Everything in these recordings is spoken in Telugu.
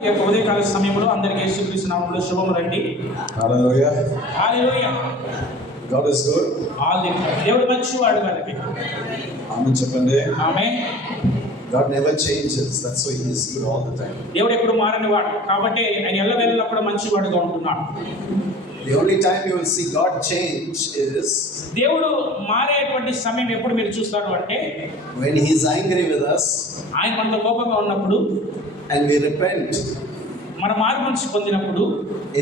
ఉదయకాల సమయంలో అందరికీ యేసుక్రీస్తు నామములో శుభములు రండి. Hallelujah. Hallelujah. God is good. All the దేవుడు మంచివాడు కదండి. ఆమెన్ చెప్పండి. ఆమేన్. God never changes. That's why he is good all the time. దేవుడు ఎప్పుడు మారని వాడు కాబట్టి ఆయన ఎల్లవేళలా కూడా మంచివాడుగా ఉంటున్నాడు. The only time you will see God change is దేవుడు మారేటువంటి సమయం ఎప్పుడు మీరు చూస్తారు అంటే when he is angry with us ఆయన మనతో కోపంగా ఉన్నప్పుడు and we repent. మన మార్పు నుంచి పొందినప్పుడు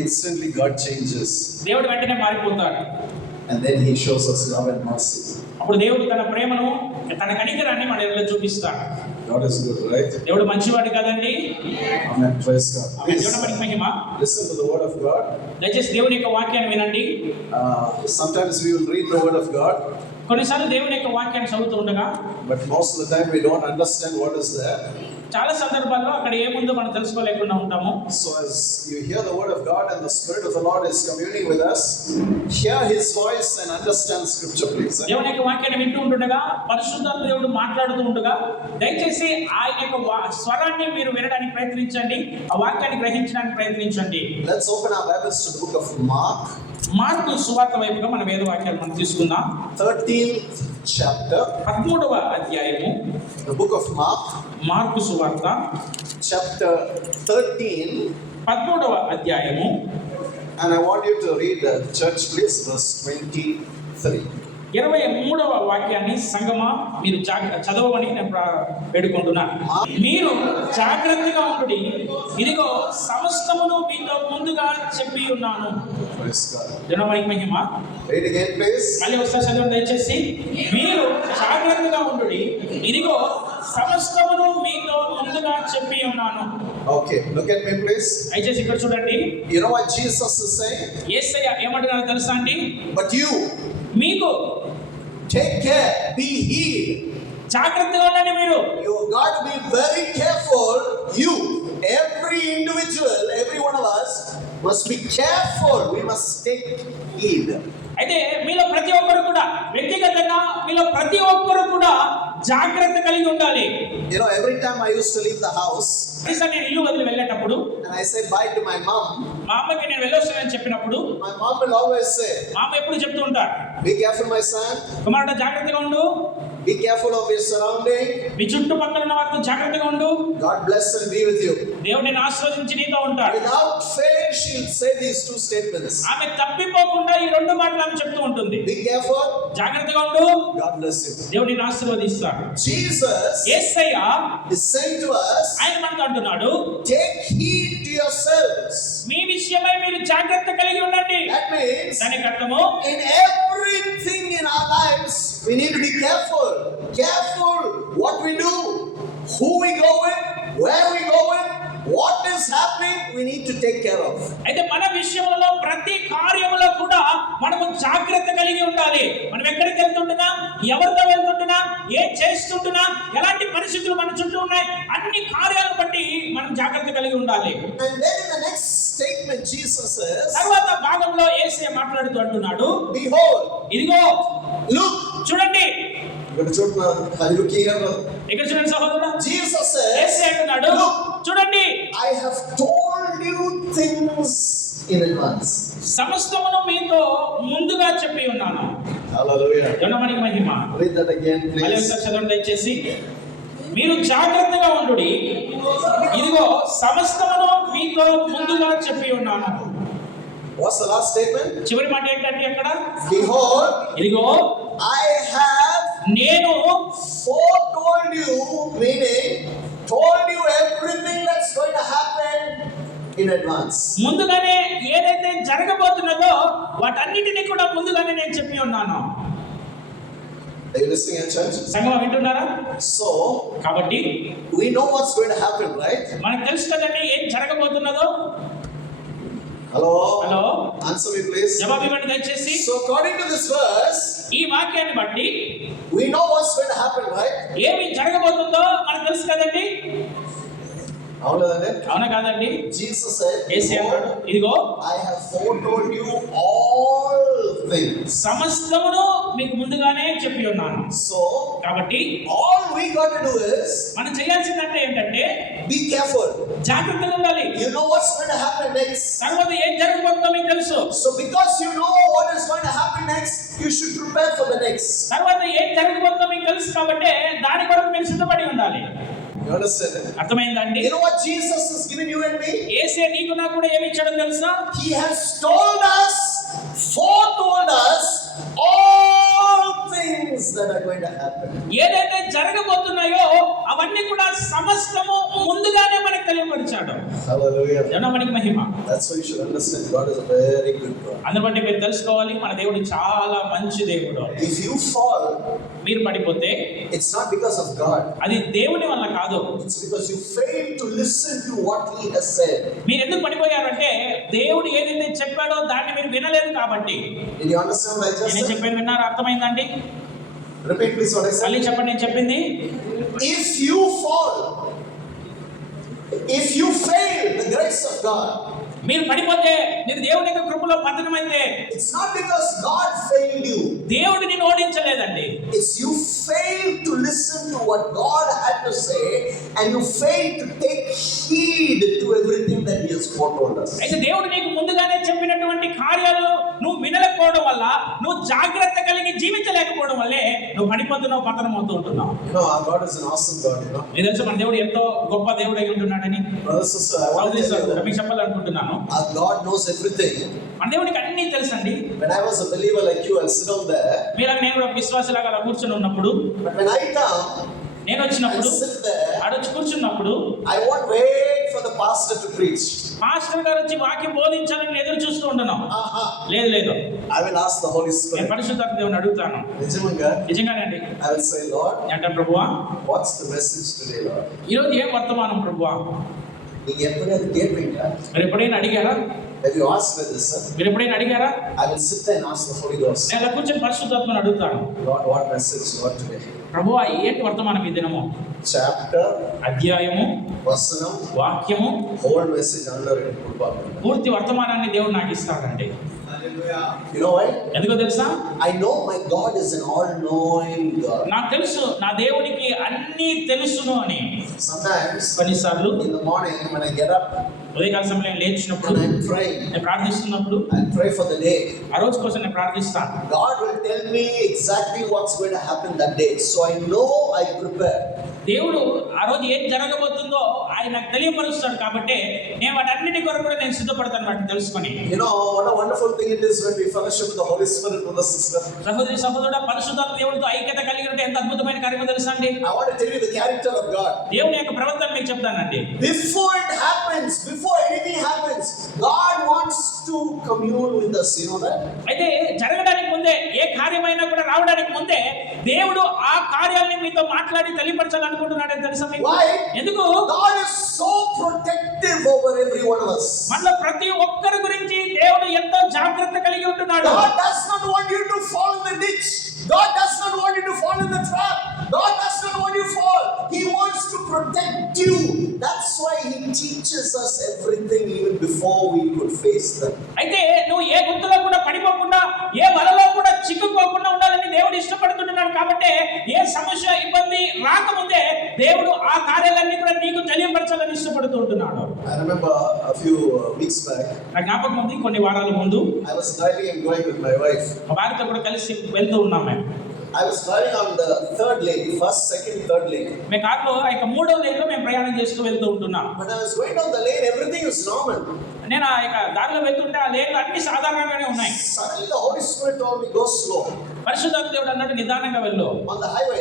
Instantly God changes. దేవుడు వెంటనే మారిపోతాడు. And then he shows us love and mercy. అప్పుడు దేవుడు తన ప్రేమను తన కనికరాన్ని మన ఎదుట చూపిస్తాడు. God is good, right? దేవుడు మంచివాడు కదండి. Amen. Praise God. దేవుని మనకి మహిమ. Listen to the word of God. దయచేసి దేవుని యొక్క వాక్యాన్ని వినండి. Sometimes we will read the word of God, కొన్నిసార్లు దేవుని యొక్క వాక్యాన్ని చదువుతూ ఉండగా but most of the time we don't understand what is there. చాలా సందర్భాల్లో అక్కడ ఏముందో మనం తెలుసుకోలేకుండా ఉంటాము. So as you hear the word of God and the Spirit of the Lord is communing with us, hear his voice and understand scripture, please. దేవుని యొక్క వాక్యాన్ని వింటూ ఉంటుండగా పరిశుద్ధాత్మ దేవుడు మాట్లాడుతూ ఉండగా దయచేసి ఆయన యొక్క స్వరాన్ని మీరు వినడానికి ప్రయత్నించండి, ఆ వాక్యాన్ని గ్రహించడానికి ప్రయత్నించండి. Let's open our Bibles to the book of Mark. Mark సువార్త వైపుగా మన వేద వాక్యాలు మనం తీసుకుందాం. 13th chapter. 13వ అధ్యాయము. The book of Mark, mark సువార్త chapter 13. 13వ అధ్యాయము. And I want you to read the church, please, verse 23. 23వ వాక్యాన్ని సంగమా మీరు చదవమని నేను వేడుకుంటున్నాను. మీరు జాగ్రత్తగా ఉండి, ఇదిగో సమస్తమును మీతో ముందుగా చెప్పి ఉన్నాను. Praise God. దేవునికి మహిమ. Read again, please. మళ్ళీ ఒకసారి చదవండి దయచేసి. మీరు జాగ్రత్తగా ఉండి, ఇదిగో సమస్తమును మీతో ముందుగా చెప్పి ఉన్నాను. Okay, look at me, please. దయచేసి ఇక్కడ చూడండి. You know what Jesus is saying? యేసయ్య ఏమంటున్నారో తెలుసా అండి? But you మీకు take care, be heed. జాగ్రత్తగా ఉండండి. మీరు You got to be very careful. You, every individual, every one of us must be careful. We must take heed. అయితే మీలో ప్రతి ఒక్కరు కూడా వ్యక్తిగతంగా మీలో ప్రతి ఒక్కరు కూడా జాగ్రత్త కలిగి ఉండాలి. You know, every time I used to leave the house ఈసారి నేను ఇల్లు వదిలి వెళ్ళేటప్పుడు and I said bye to my mom, మా అమ్మకి నేను వెళ్ళొస్తానని చెప్పినప్పుడు my mom will always say, మా అమ్మ ఎప్పుడు చెప్తూ ఉంటారు, be careful my son, కుమారుడు జాగ్రత్తగా ఉండు, be careful of your surrounding, మీ చుట్టుపక్కల ఉన్న వారితో జాగ్రత్తగా ఉండు, God bless and be with you. దేవుడు నిన్ను ఆశీర్వదించి నీతో ఉంటాడు. Without fail she will say these two statements. ఆమె తప్పిపోకుండా ఈ రెండు మాటలు ఆమె చెప్తూ ఉంటుంది. Be careful, జాగ్రత్తగా ఉండు, God bless you. దేవుడు నిన్ను ఆశీర్వదిస్తాడు. Jesus Yesayya is saying to us, ఆయన మనతో అంటున్నాడు, take heed to yourselves. మీ విషయమై మీరు జాగ్రత్త కలిగి ఉండండి. That means దానికి అర్థము in everything in our lives we need to be careful. Careful what we do, who we go with, where we go with, what is happening, we need to take care of. అయితే మన విషయంలో ప్రతి కార్యములో కూడా మనము జాగ్రత్త కలిగి ఉండాలి. మనం ఎక్కడికి వెళ్తుంటున్నాం, ఎవరితో వెళ్తుంటున్నాం, ఏం చేస్తుంటున్నాం, ఎలాంటి పరిస్థితులు మన చుట్టూ ఉన్నాయి, అన్ని కార్యాలను బట్టి మనం జాగ్రత్త కలిగి ఉండాలి. And then in the next statement Jesus says, తర్వాత భాగంలో యేసయ్య మాట్లాడుతూ అంటున్నాడు, behold, ఇదిగో look. చూడండి. ఇక్కడ చూడండి సహోదరుడా, Jesus says, యేసయ్య అంటున్నాడు, చూడండి, I have told you things in advance. సమస్తమును మీతో ముందుగా చెప్పి ఉన్నాను. Hallelujah. దేవునికి మహిమ. Read that again, మళ్ళీ please. ఒకసారి చదవండి దయచేసి. మీరు జాగ్రత్తగా ఉండుడి, ఇదిగో సమస్తమును మీతో ముందుగా చెప్పి ఉన్నాను. What's the last statement? చివరి మాట ఏంటంటే అక్కడ, Behold, ఇదిగో I have నేను foretold you, meaning told you everything that's going to happen in advance. ముందుగానే ఏదైతే జరగబోతున్నదో వాటన్నిటిని కూడా ముందుగానే నేను చెప్పి ఉన్నాను. Are you listening in church? సంగమం వింటున్నారా? So, కాబట్టి we know what's going to happen, right? మనకు తెలుసు కదండి ఏం జరగబోతున్నదో. Hello? Hello, Answer me, please. జవాబు ఇవ్వండి దయచేసి. So, according to this verse, ఈ వాక్యాన్ని బట్టి we know what's going to happen, right? ఏమి జరగబోతుందో మనకు తెలుసు కదండి. అవునా కాదండి? Jesus said, యేసయ్య అన్నాడు, ఇదిగో I have foretold you all everything. సమస్తమును మీకు ముందుగానే చెప్పి ఉన్నాను. So, కాబట్టి all we got to do is మనం చేయాల్సిందంటే ఏంటంటే be careful. జాగ్రత్తగా ఉండాలి. You know what's going to happen next. తర్వాత ఏం జరగబోతుందో మీకు తెలుసు. So, because you know what is going to happen next, you should prepare for the next. తర్వాత ఏం జరగబోతుందో మీకు తెలుసు కాబట్టి దాని కొరకు మీరు సిద్ధపడి ఉండాలి. You understand? అర్థమైందండి? You know what Jesus has given you and me? యేసే నీకు నాకు కూడా ఏమి ఇచ్చాడో తెలుసా? He has told us, foretold us all things that are going to happen. ఏదైతే జరగబోతున్నాయో అవన్నీ కూడా సమస్తము ముందుగానే మనకు తెలియపరిచాడు. Hallelujah. దేవునికి మహిమ. That's why you should understand God is a very good God. అందుబట్టి మీరు తెలుసుకోవాలి మన దేవుడు చాలా మంచి దేవుడు. If you fall, మీరు పడిపోతే it's not because of God. అది దేవుని వల్ల కాదు. It's because you failed to listen to what He has said. మీరు ఎందుకు పడిపోయారంటే దేవుడు ఏదైతే చెప్పాడో దాన్ని మీరు వినలేదు కాబట్టి. Did you understand what I just నేను said? చెప్పాను విన్నారా? అర్థమైందండి? Repeat please what I said. మళ్ళీ చెప్పండి నేను చెప్పింది. If you fall, if you fail the grace of God, మీరు పడిపోతే మీరు దేవుని యొక్క కృపలో పతనమైతే it's not because God failed you. దేవుడు నిన్ను ఓడించలేదండి. It's you failed to listen to what God had to say and you failed to take heed to everything that He has foretold us. అయితే దేవుడు నీకు ముందుగానే చెప్పినటువంటి కార్యాలు నువ్వు వినలేకపోవడం వల్ల నువ్వు జాగ్రత్త కలిగి జీవించలేకపోవడం వల్లే నువ్వు పడిపోతున్నావు, పతనం అవుతూ ఉంటున్నావు. You know, our God is an awesome God, you know. నీకు తెలుసు మన దేవుడు ఎంతో గొప్ప దేవుడు అయి ఉంటున్నాడని. Brother, sister, I want to tell you, మీకు చెప్పాలనుకుంటున్నాను. our God knows everything. మన దేవుడికి అన్నీ తెలుసండి. When I was a believer like you, I'll sit down there. మీలాగా నేను కూడా విశ్వాసలాగా అలా కూర్చొని ఉన్నప్పుడు, But when I come, నేను I వచ్చినప్పుడు sit there. ఆడొచ్చి కూర్చున్నప్పుడు I won't wait for the pastor to preach. Master గారు వచ్చి వాక్యం బోధించాలని ఎదురు చూస్తూ ఉండను. లేదు లేదు, I will ask the Holy నేను Spirit. పరిశుద్ధాత్మ దేవుని అడుగుతాను. నిజంగా నిజంగానండి. I will say, Lord, అంటే ప్రభువా what's the message today, Lord? ఈరోజు ఏం వర్తమానం ప్రభువా? నీకు ఎప్పుడైనా కేటరింగా? మీరు ఎప్పుడైనా అడిగారా? Have you asked for this, sir? మీరు ఎప్పుడైనా అడిగారా? I will sit there and ask the Holy Ghost. నేను అలా కూర్చొని పరిశుద్ధాత్మను అడుగుతాను. Lord, what message, Lord, today? ప్రభువా ఏంటి వర్తమానం ఈ దినము? Chapter, అధ్యాయము, vasanam, వాక్యము, whole message under it. పూర్తి వర్తమానాన్ని దేవుడు నాకు ఇస్తాడండి. You know why? ఎందుకో తెలుసా? I know my God is an all-knowing God. నాకు తెలుసు నా దేవునికి అన్నీ తెలుసును అని. Sometimes, కొన్నిసార్లు in the morning when I get up ఉదయకాల సమయంలో నేను లేచినప్పుడు and I'm praying, నేను ప్రార్థిస్తున్నప్పుడు I pray for the day. ఆ రోజు కోసం నేను ప్రార్థిస్తాను. God will tell me exactly what's going to happen that day. So I know I prepare. దేవుడు ఆ రోజు ఏం జరగబోతుందో ఆయన నాకు తెలియపరుస్తాడు కాబట్టి నేను వాటన్నిటి కొరకు కూడా నేను సిద్ధపడతాను వాటిని తెలుసుకొని. You know what a wonderful thing it is when we fellowship with the Holy Spirit, brother, sister. సహోదరి సహోదరుడా, పరిశుద్ధాత్మ దేవుడితో ఐక్యత కలిగినట్టు ఎంత అద్భుతమైన కార్యమో తెలుసా అండి? I want to tell you the character of God. దేవుని యొక్క ప్రవర్తన మీకు చెప్తానండి. Before it happens, before anything happens, God wants to commune with us. You know that? అయితే జరగడానికి ముందే, ఏ కార్యమైనా కూడా రావడానికి ముందే దేవుడు ఆ కార్యాలని మీతో మాట్లాడి తెలియపరచాలనుకుంటున్నాడని తెలుసా మీకు? Why? ఎందుకు? God is so protective over every one of us. మనలో ప్రతి ఒక్కరి గురించి దేవుడు ఎంతో జాగ్రత్త కలిగి ఉంటున్నాడు. God does not want you to fall in the ditch. God does not want you to fall in the trap. God does not want you to fall. He wants to protect you. That's why He teaches us everything even before we could face them. అయితే నువ్వు ఏ గుంతలో కూడా పడిపోకుండా, ఏ వలలో కూడా చిక్కుకోకుండా ఉండాలని దేవుడు ఇష్టపడుతున్నాడు కాబట్టి ఏ సమస్య ఇబ్బంది రాకముందే దేవుడు ఆ కార్యాలన్నీ కూడా నీకు తెలియపరచాలని ఇష్టపడుతూ ఉంటున్నాడు. I remember a few weeks back, నా జ్ఞాపకం ఉంది, కొన్ని వారాల ముందు I was driving and going with my wife. మా భార్యతో కూడా కలిసి వెళ్తూ ఉన్నాం. మేము I was driving on the third lane, first, second, third lane. మీ కార్లో ఇక మూడవ లేన్లో మేము ప్రయాణం చేస్తూ వెళ్తూ ఉంటున్నాం. When I was going down the lane, everything was normal. నేను ఆ ఇక దారిలో వెళ్తుంటే ఆ లేన్లు అన్ని సాధారణంగానే ఉన్నాయి. Suddenly the Holy Spirit told me, go slow. పరిశుద్ధాత్మ దేవుడు అన్నాడు నిదానంగా వెళ్ళు. On the highway,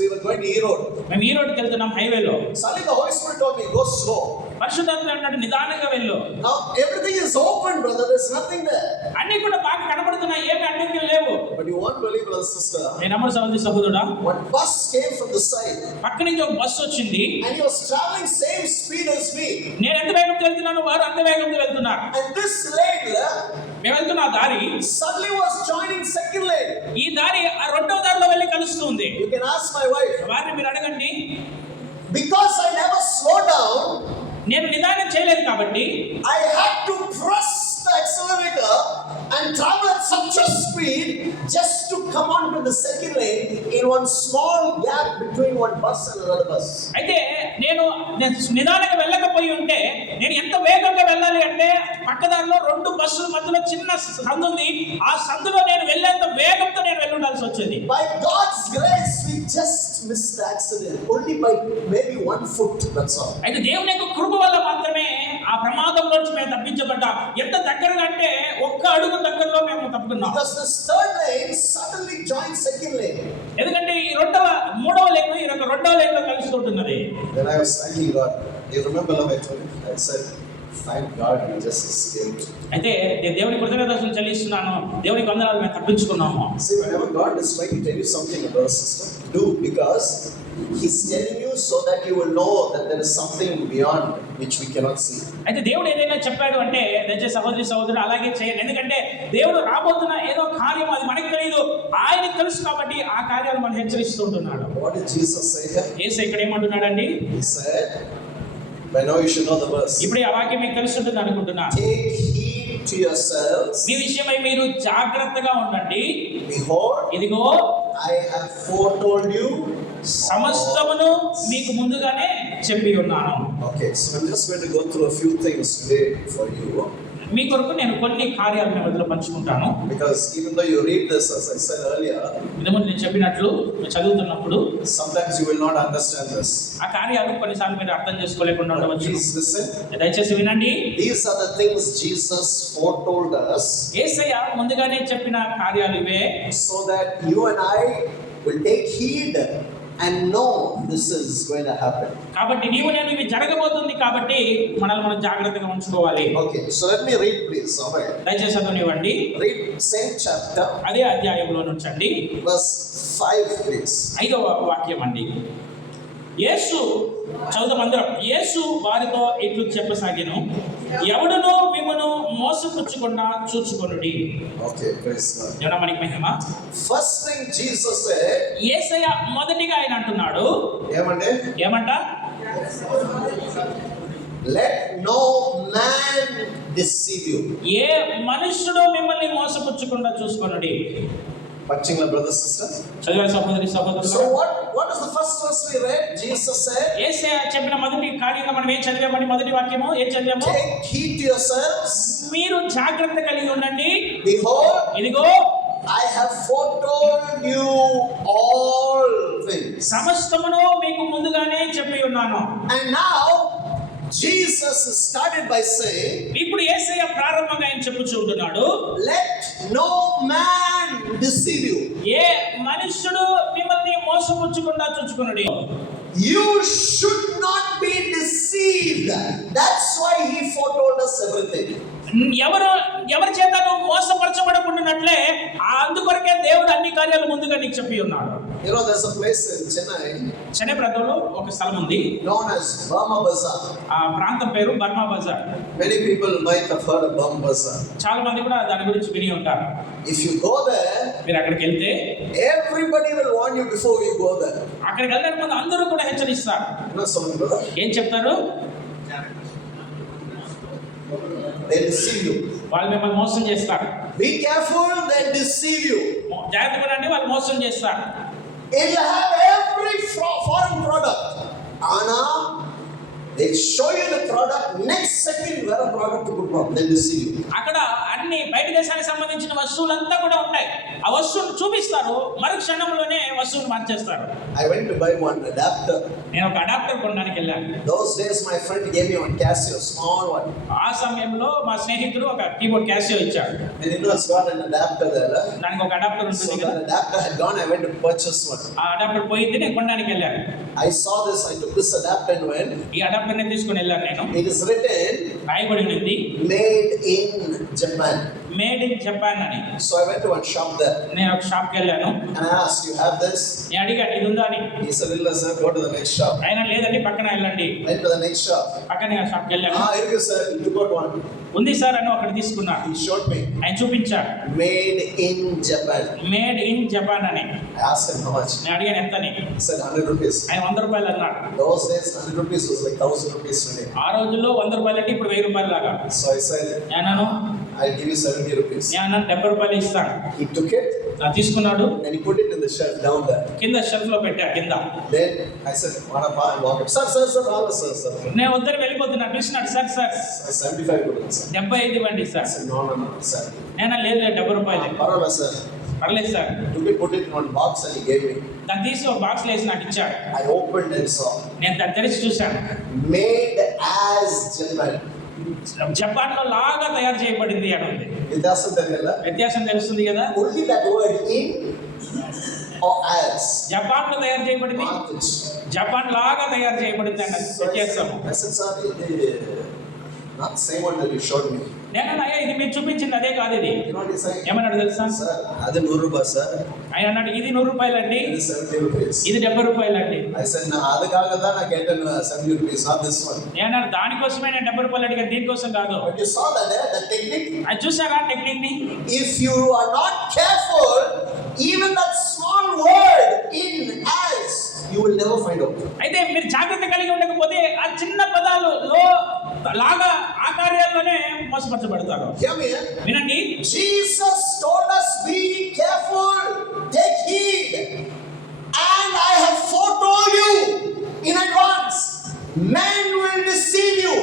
we were going to E-Road. మేము ఈ రోడ్డుకి వెళ్తున్నాం హైవేలో. Suddenly the Holy Spirit told me, go slow. పరిశుద్ధాత్మ అన్నాడు నిదానంగా వెళ్ళు. Now everything is open, brother. There's nothing there. అన్ని కూడా బాగా కనబడుతున్నాయి, ఏమి అడ్డంకులు లేవు. But you won't believe, brother, sister. నేను నమ్మరు సహోదరి సహోదరుడా, One bus came from the side, పక్క నుంచి ఒక బస్సు వచ్చింది. and he was traveling same speed as me. నేను ఎంత వేగంతో వెళ్తున్నాను, వారు అంత వేగంతో వెళ్తున్నారు. And this lane మేము వెళ్తున్న ఆ దారి suddenly was joining second lane. ఈ దారి ఆ రెండవ దారిలో వెళ్ళి కలుస్తుంది. You can ask my wife. వారిని మీరు అడగండి. Because I never slowed down, నేను నిదానం చేయలేదు కాబట్టి I had to press the the accelerator and travel at such a speed just to come onto the second lane in one small gap between one bus and another bus. అయితే నేను నిదానంగా వెళ్ళకపోయి ఉంటే నేను ఎంత వేగంగా వెళ్ళాలి అంటే పక్కదారిలో రెండు బస్సుల మధ్యలో చిన్న సందు ఉంది. ఆ సందులో నేను వెళ్ళేంత వేగంతో నేను వెళ్ళి ఉండాల్సి వచ్చింది. By God's grace, we just missed the accident only by maybe 1 foot. That's all. అయితే దేవుని యొక్క కృప వల్ల మాత్రమే ఆ ప్రమాదంలో నుంచి మేము తప్పించబడ్డాం. ఎంత దగ్గరగా అంటే ఒక్క అడుగు దగ్గరలో మేము తప్పుకున్నాం. Because this third lane suddenly joined second lane. ఎందుకంటే ఈ మూడవ లైన్ ఈ రెండవ లైన్ లో కలుసుకుంటున్నది. When I was thanking God, you remember what I told you? I said, thank God we just escaped. అయితే నేను దేవుని కృతజ్ఞతలు చెల్లిస్తున్నాను. దేవునికి వందనాలు, మేము తప్పించుకున్నాము. See, whenever God is trying to tell you something, brother sister, do, because He's telling you so that you will know that there is something beyond which we cannot see. అయితే దేవుడు ఏదైనా చెప్పాడు అంటే దయచేసి సహోదరి సహోదరుడు అలాగే చేయండి. ఎందుకంటే దేవుడు రాబోతున్న ఏదో కార్యం అది మనకు తెలియదు, ఆయనకు తెలుసు కాబట్టి ఆ కార్యాలు మనం హెచ్చరిస్తుంటున్నాడు. What did Jesus say here? యేసు ఇక్కడ ఏమంటున్నాడండి? He said, by now you should know the verse. ఇప్పుడు ఆ వాక్యం మీకు తెలిసి ఉంటుంది అనుకుంటున్నా. Take heed to yourselves. మీ విషయమై మీరు జాగ్రత్తగా ఉండండి. Behold, ఇదిగో I have foretold you. సమస్తమును మీకు ముందుగానే చెప్పి ఉన్నాను. Okay, so I'm just going to go through a few things today for you. మీ కొరకు నేను కొన్ని కార్యాలను మధ్యలో పంచుకుంటాను. Because even though you read this, as I said earlier, ఇంతకుముందు నేను చెప్పినట్లు మీరు చదువుతున్నప్పుడు sometimes you will not understand this. ఆ కార్యాలు కొన్నిసార్లు మీరు అర్థం చేసుకోలేకుండా ఉండవచ్చు. Please listen. దయచేసి వినండి. These are the things Jesus foretold us, యేసయ్య ముందుగానే చెప్పిన కార్యాలు ఇవే. so that you and I will take heed and know this is going to happen. కాబట్టి నీవు నేను ఇవి జరగబోతుంది కాబట్టి మనల్ని మనం జాగ్రత్తగా ఉంచుకోవాలి. Okay, so let me read please. All right. దయచేసి చదవనివ్వండి. Read same chapter, అదే అధ్యాయంలో నుంచి అండి verse 5 please. 5వ వాక్యం అండి. యేసు చదువుమందరం. యేసు వారితో ఇట్లు చెప్పసాగిను, ఎవడును మిమ్మును మోసపుచ్చకుండా చూచుకొనుడి. Okay, praise God. దేవుడా మనకి మహిమ. First thing Jesus said, యేసయ్య మొదటిగా ఆయన అంటున్నాడు ఏమంట? let no man deceive you. ఏ మనుష్యుడు మిమ్మల్ని మోసపుచ్చకుండా చూసుకొనుడి. Watching my brother sister. చదివే సహోదరి సహోదరులు. So what is the first verse we read? Jesus said, యేసయ్య చెప్పిన మొదటి కార్యంగా మనం ఏం చదివామని మొదటి వాక్యము ఏం చదివాము? take heed to yourselves. మీరు జాగ్రత్త కలిగి ఉండండి. Behold, ఇదిగో I have foretold you all things. సమస్తమును మీకు ముందుగానే చెప్పి ఉన్నాను. And now Jesus started by saying, ఇప్పుడు యేసయ్య ప్రారంభంగా ఆయన చెప్పుచూ ఉంటున్నాడు, let no man deceive you. ఏ మనుష్యుడు మిమ్మల్ని మోసపుచ్చకుండా చూచుకొనుడి. You should not be deceived. That's why he foretold us everything. ఎవరి చేత నువ్వు మోసపరచబడకుండానట్లే అందుకొరకే దేవుడు అన్ని కార్యాలు ముందుగా నీకు చెప్పి ఉన్నాడు. You know, there's a place in Chennai ప్రాంతంలో ఒక స్థలం ఉంది, known as Burma Bazaar. ఆ ప్రాంతం పేరు Burma Bazaar. Many people might have heard of Burma Bazaar. చాలా మంది కూడా దాని గురించి విని ఉంటారు. If you go there, మీరు అక్కడికి వెళ్తే everybody will warn you before you go there. అక్కడికి వెళ్ళడానికి ముందు అందరూ కూడా హెచ్చరిస్తారు. You know something, brother? ఏం చెప్తారు? They deceive you. వాళ్ళు మిమ్మల్ని మోసం చేస్తారు. Be careful, they deceive you. జాగ్రత్తగా ఉండండి, వాళ్ళు మోసం చేస్తారు. If you have every foreign product, Anna, they show you the product, next second where a product to put on, they deceive you. అక్కడ అన్ని బయట దేశానికి సంబంధించిన వస్తువులంతా కూడా ఉంటాయి. ఆ వస్తువును చూపిస్తారు, మరు క్షణంలోనే వస్తువును మార్చేస్తారు. I went to buy one adapter. నేను ఒక అడాప్టర్ కొనడానికి వెళ్ళాను. Those days my friend gave me one Casio, small one. ఆ సమయంలో మా స్నేహితుడు ఒక కీబోర్డ్ క్యాసియో ఇచ్చాడు. And you know it's got an adapter there. దానికి ఒక అడాప్టర్ So ఉంటుంది the కదా. adapter had gone, I went to purchase one. ఆ అడాప్టర్ పోయింది, నేను కొనడానికి వెళ్ళాను. I saw this, I took this adapter and went. ఈ అడాప్టర్ని తీసుకొని వెళ్ళాను నేను. It is written, రాయబడి ఉంది made in Japan. Made in Japan అని. So I went to one shop there. నేను ఒక షాప్కి వెళ్ళాను. And I asked, you have this? నేను అడిగాను, ఇది ఉందా అని. He said, "Illa sir, go to the next shop." ఆయన లేదండి, పక్కన వెళ్ళండి. Went to the next shop. పక్కన షాప్కి వెళ్ళాను. Here you sir, you got one. ఉంది సార్ అని ఒకటి తీసుకున్నాను. He showed me. ఆయన చూపించాడు, Made in Japan. Made in Japan అని. I asked him how much. నేను అడిగాను ఎంతని. He said 100 rupees. ఆయన 100 రూపాయలు అన్నాడు. Those days 100 rupees was like 1000 rupees today. ఆ రోజుల్లో 100 రూపాయలు అంటే ఇప్పుడు 1000 రూపాయలు లాగా. So I said, నేను I'll give you 70 rupees. నేను అన్నాను 70 రూపాయలు ఇస్తాను. He took it తీసుకున్నాడు, and he put it in the shelf down there. కింద షెల్ఫ్ లో పెట్టా కింద. Then I said, Manappa, and walk up. Sir, all sir. నేను వద్దరు వెళ్ళిపోతున్నా. పిలిచినాడు, సార్ 75 rupees. 75 ఇవ్వండి I sir. said, no, sir. నేను లేదు 70 రూపాయలు. Parava, sir. పర్లేదు sir. Took it, put it in one box and he gave me. దాన్ని తీసి ఒక బాక్స్ వేసి నాకు ఇచ్చాడు. I opened and saw. నేను దాన్ని తెరిచి చూశాను. Made as Japan. జపాన్ లో లాగా తయారు చేయబడింది అని ఉంది. వ్యత్యాసం తెలుస్తుంది కదా. Only that word in or as. Japan లో తయారు చేయబడింది, జపాన్ లాగా తయారు చేయబడింది అన్న వ్యత్యాసం. I said, sir, not the same one that you showed me. నేను అయ్యా ఇది మీరు చూపించింది అదే కాదు ఇది. You know what he's saying? ఏమన్నాడు తెలుసా? Sir, అది 100 రూపాయలు సార్. ఆయన అన్నాడు ఇది 100 రూపాయలు అండి, ఇది 70 rupees. ఇది 70 రూపాయలు అండి. I said, నా అది కాగదా నా get 70 rupees, not this one. నేను అన్నాడు దానికోసమే నేను 70 రూపాయలు అడిగాను, దీనికోసం కాదు. But you saw that the technique. అది చూసారా టెక్నిక్ ని? If you are not careful, even that small word in as, you will never find out. అయితే మీరు జాగ్రత్త కలిగి ఉండకపోతే ఆ చిన్న పదాలు లో లాగా ఆ కార్యాల్లోనే మోసపరచబడతారు. వినండి, Jesus told us, be careful, take heed, and I have foretold you in advance. Men will deceive you.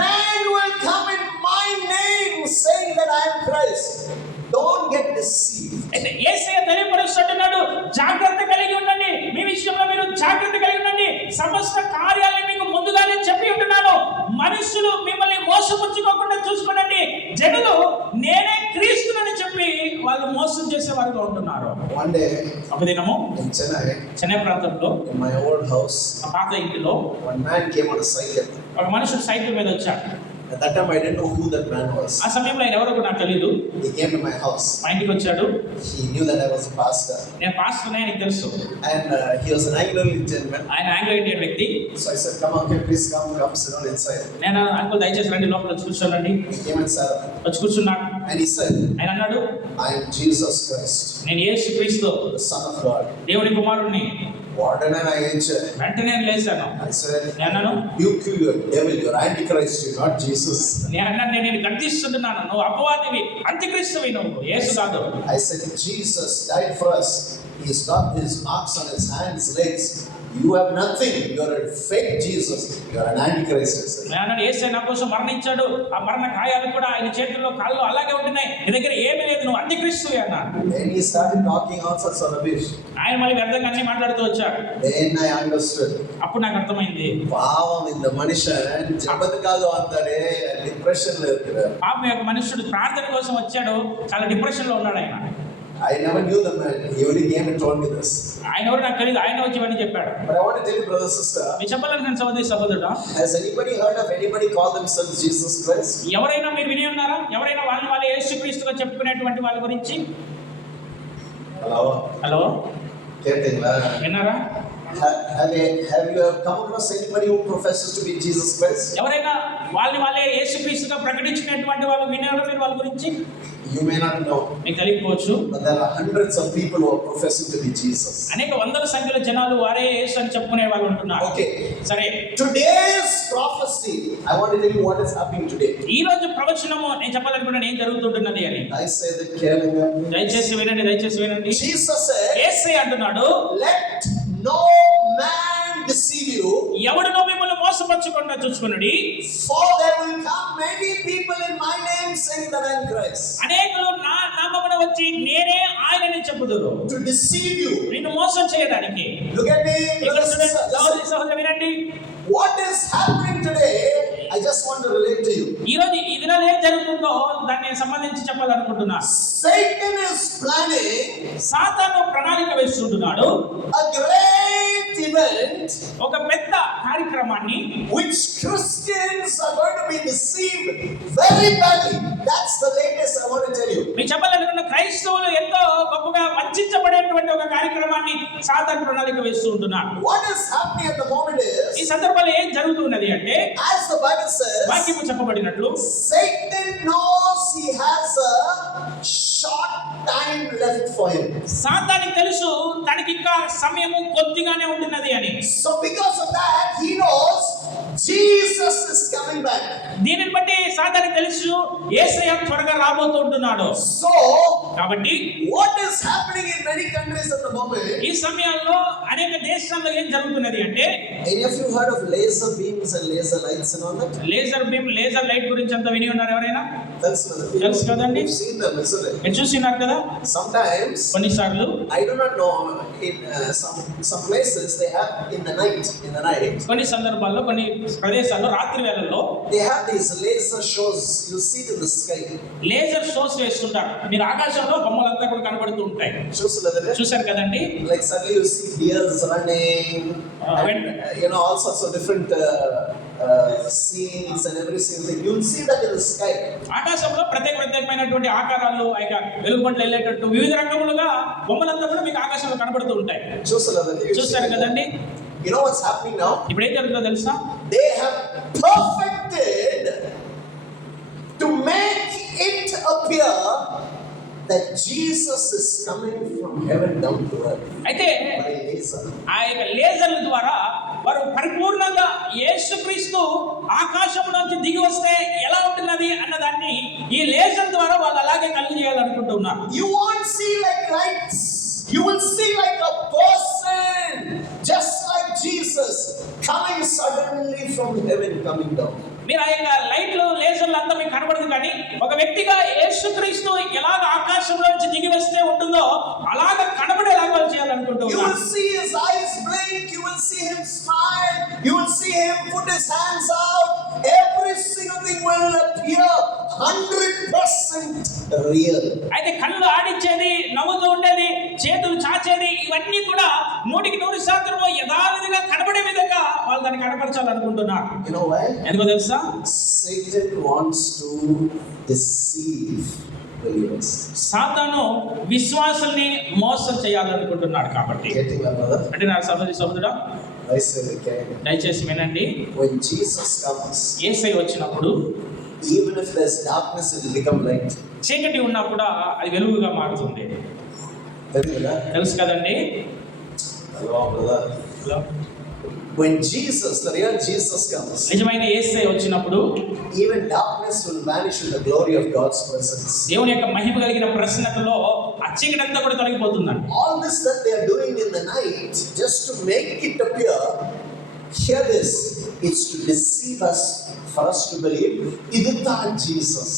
Men will come in my name saying that I am Christ. Don't get deceived. అయితే యేసయ్య తెలియపరుస్తున్నాడు, జాగ్రత్త కలిగి ఉండండి, మీ విషయంలో మీరు జాగ్రత్త కలిగి ఉండండి. సమస్త కార్యాలను మీకు ముందుగానే చెప్పి ఉంటున్నాను. మనుషులు మిమ్మల్ని మోసపుచ్చుకోకుండా చూసుకోండి. జనులు నేనే క్రీస్తునని చెప్పి వాళ్ళు మోసం చేసే వారుగా ఉంటున్నారు. One day, ఒక దినము in చెన్నై ప్రాంతంలో in my old house, ఆ పాత ఇంటిలో one man came on a cycle. ఒక మనుషుడు సైకిల్ మీద వచ్చాడు. At that time, I didn't know who that man was. ఆ సమయంలో ఆయన ఎవరో నాకు తెలియదు. He came to my house. మా ఇంటికి వచ్చాడు. He knew that I was a pastor. నేను పాస్టర్ని ఆయనకి తెలుసు. And he was an Anglo gentleman. ఆయన ఆంగ్లో ఇండియన్ వ్యక్తి. So I said, come uncle, please come sit down inside. నేను అంకుల్ దయచేసి రండి లోపల వచ్చి కూర్చోండి. He came and sat. వచ్చి కూర్చున్నాడు. And he said, ఆయన అన్నాడు, I am Jesus Christ, నేను యేసు క్రీస్తు, the Son of God. దేవుని కుమారుణ్ణి. వెంటనే నేను లేచాను. నేను you kill your devil, you're antichrist, you're not Jesus. నేను గర్తిస్తున్నాను, నువ్వు అపవాదివి, అంత్యక్రీస్తువి, నువ్వు యేసు కాదు. I said, Jesus died for us. He's got his marks on his hands, legs. You have nothing. You're a fake Jesus. You're an antichrist. నేను యేసే నా కోసం మరణించాడు. ఆ మరణ గాయాలు కూడా ఆయన చేతుల్లో కాళ్ళు అలాగే ఉంటున్నాయి. నీ దగ్గర ఏమీ లేదు, నువ్వు అంత్యక్రీస్తువి అన్నాడు. Then he started talking all sorts of rubbish. ఆయన మళ్ళీ వ్యర్థంగా అన్ని మాట్లాడుతూ వచ్చాడు. Then I understood. అప్పుడు నాకు అర్థమైంది, పాపం ఇంత మనిషి జపత కాదు అంటారే, డిప్రెషన్ లో இருக்கிறார். పాపం యొక్క మనుషుడు ప్రార్థన కోసం వచ్చాడు, చాలా డిప్రెషన్ లో ఉన్నాడు ఆయన. I never knew the man. He only came and told me this. ఆయన ఎవరు నాకు తెలియదు, ఆయన వచ్చి ఇవన్నీ చెప్పాడు. But I want to tell you, brother, sister. మీరు చెప్పాలనుకున్న సహోదరి సహోదరుడా, has anybody heard of anybody call themselves Jesus Christ? ఎవరైనా మీరు విని ఉన్నారా? ఎవరైనా వాళ్ళని యేసుక్రీస్తుగా చెప్పుకునేటువంటి వాళ్ళ గురించి? హలో కేటింగ్లా విన్నారా? Have you come across anybody who professes to be Jesus Christ? ఎవరైనా వాళ్ళే యేసుక్రీస్తుగా ప్రకటించినటువంటి వాళ్ళు విన్నారా మీరు వాళ్ళ గురించి? You may not know. మీకు తెలియకపోవచ్చు. But there are hundreds of people who are professing to be Jesus. అనేక వందల సంఖ్యలో జనాలు వారే యేసు అని చెప్పుకునే వాళ్ళు ఉంటున్నారు. Okay. సరే. Today's prophecy, I want to tell you what is happening today. ఈ రోజు ప్రవచనము నేను చెప్పాలనుకున్నాను ఏం జరుగుతుంటున్నది అని. I say that carefully. దయచేసి వినండి. Jesus said, యేసే అంటున్నాడు, let no man deceive you. ఎవడునో మిమ్మల్ని మోసపరచకుండా చూసుకొనుడి. For there will come many people in my name saying that I am Christ. అనేకులు నా నామమున వచ్చి నేనే ఆయనని చెప్పుదురు. To deceive you. నిన్ను మోసం చేయడానికి. Look at me. సహోదరి వినండి. What is happening today? I just want to relate to you. ఈ రోజు ఈ దినాలు ఏం జరుగుతుందో దానికి సంబంధించి చెప్పాలనుకుంటున్నా. Satan is planning. సాతాను ప్రణాళిక వేస్తుంటున్నాడు. A great event. ఒక పెద్ద కార్యక్రమాన్ని which Christians are going to be deceived very badly. That's the latest I want to tell you. మీ చెప్పాలనుకున్న క్రైస్తవులు ఎంతో గొప్పగా వంచబడేటువంటి ఒక కార్యక్రమాన్ని సాతాను ప్రణాళిక వేస్తూ ఉంటున్నాడు. What is happening at the moment is, ఈ సందర్భంలో ఏం జరుగుతున్నది అంటే, as the Bible says, వాక్యము చెప్పబడినట్లు Satan knows he has a short time left for him. సాతానికి తెలుసు తనకి ఇంకా సమయము కొద్దిగానే ఉంటున్నది అని. So because of that he knows Jesus is coming back. దీనిని బట్టి సాతానికి తెలుసు యేసయ్య త్వరగా రాబోతుంటున్నాడు. So, కాబట్టి what is happening in many countries at the moment? ఈ సమయాల్లో అనేక దేశాల్లో ఏం జరుగుతున్నది అంటే, Any of you heard of laser beams and laser lights and all that? Laser beam, laser light గురించి అంతా విని ఉన్నారు ఎవరైనా? Tells కదండి. You've seen them, isn't it? మీరు చూసినారు కదా. Sometimes, కొన్నిసార్లు I do not know, in some places they have in the night, కొన్ని సందర్భాల్లో కొన్ని ప్రదేశాల్లో రాత్రి వేళల్లో they have these laser shows. You see it in the sky. Laser shows వేస్తుంటారు. మీరు ఆకాశంలో బొమ్మలంతా కూడా కనబడుతూ ఉంటాయి. Shows చూశారు కదండి. like suddenly you see deers running, and, all sorts of different scenes and everything. You'll see that in the sky. ఆకాశంలో ప్రత్యేకమైనటువంటి ఆకారాలు, వెలుగుబంట్లు వెళ్ళేటట్టు వివిధ రకములుగా బొమ్మలంతా కూడా మీకు ఆకాశంలో కనబడుతూ ఉంటాయి. చూశారు కదండి. You know what's happening now? ఇప్పుడు ఏం జరుగుతుందో తెలుసా? They have perfected to make it appear that Jesus is coming from heaven down to earth. అయితే By laser. ఆ యొక్క లేజర్ల ద్వారా వారు పరిపూర్ణంగా యేసుక్రీస్తు ఆకాశం నుంచి దిగి వస్తే ఎలా ఉంటున్నది అన్నదాన్ని ఈ లేజర్ ద్వారా వాళ్ళు అలాగే కలిగి చేయాలనుకుంటున్నారు. You won't see like lights. You will see like a person, just like Jesus, coming suddenly from heaven, coming down. మీరు ఆ యొక్క లైట్లు, లేజర్లు అంతా మీకు కనబడదు, కానీ ఒక వ్యక్తిగా యేసుక్రీస్తు ఎలాగ ఆకాశంలో నుంచి దిగి వస్తే ఉంటుందో అలాగ కనబడేలాగా వాళ్ళు You చేయాలనుకుంటున్నారు. will see his eyes blink. You will see him smile. You will see him put his hands out. Every single thing will appear 100% real. అయితే కళ్ళు ఆడించేది, నవ్వుతూ ఉండేది, చేతులు చాచేది, ఇవన్నీ కూడా 100% యథావిధిగా కనబడే విధంగా వాళ్ళు దాన్ని కనపరచాలనుకుంటున్నారు. You know why? ఎందుకో తెలుసా? Satan wants to deceive believers. సాతాను విశ్వాసుల్ని మోసం చేయాలనుకుంటున్నాడు. కాబట్టి Getting that, brother? అంటే నా సహోదరుడా I say again. దయచేసి వినండి. When Jesus comes, యేసయ్య వచ్చినప్పుడు even if there's darkness, it will become light. చీకటి ఉన్నప్పుడు అది వెలుగుగా మారుతుంది. తెలుసు కదండి. Hello, brother. When Jesus, the real Jesus comes, నిజమైన యేసయ్య వచ్చినప్పుడు even darkness will vanish in the glory of God's presence. దేవుని యొక్క మహిమ కలిగిన ప్రసన్నతలో ఆ చీకటి అంతా కూడా తొలగిపోతుందండి. All this that they are doing in the night, just to make it appear, hear this, it's to deceive us, for us to believe, iditha Jesus.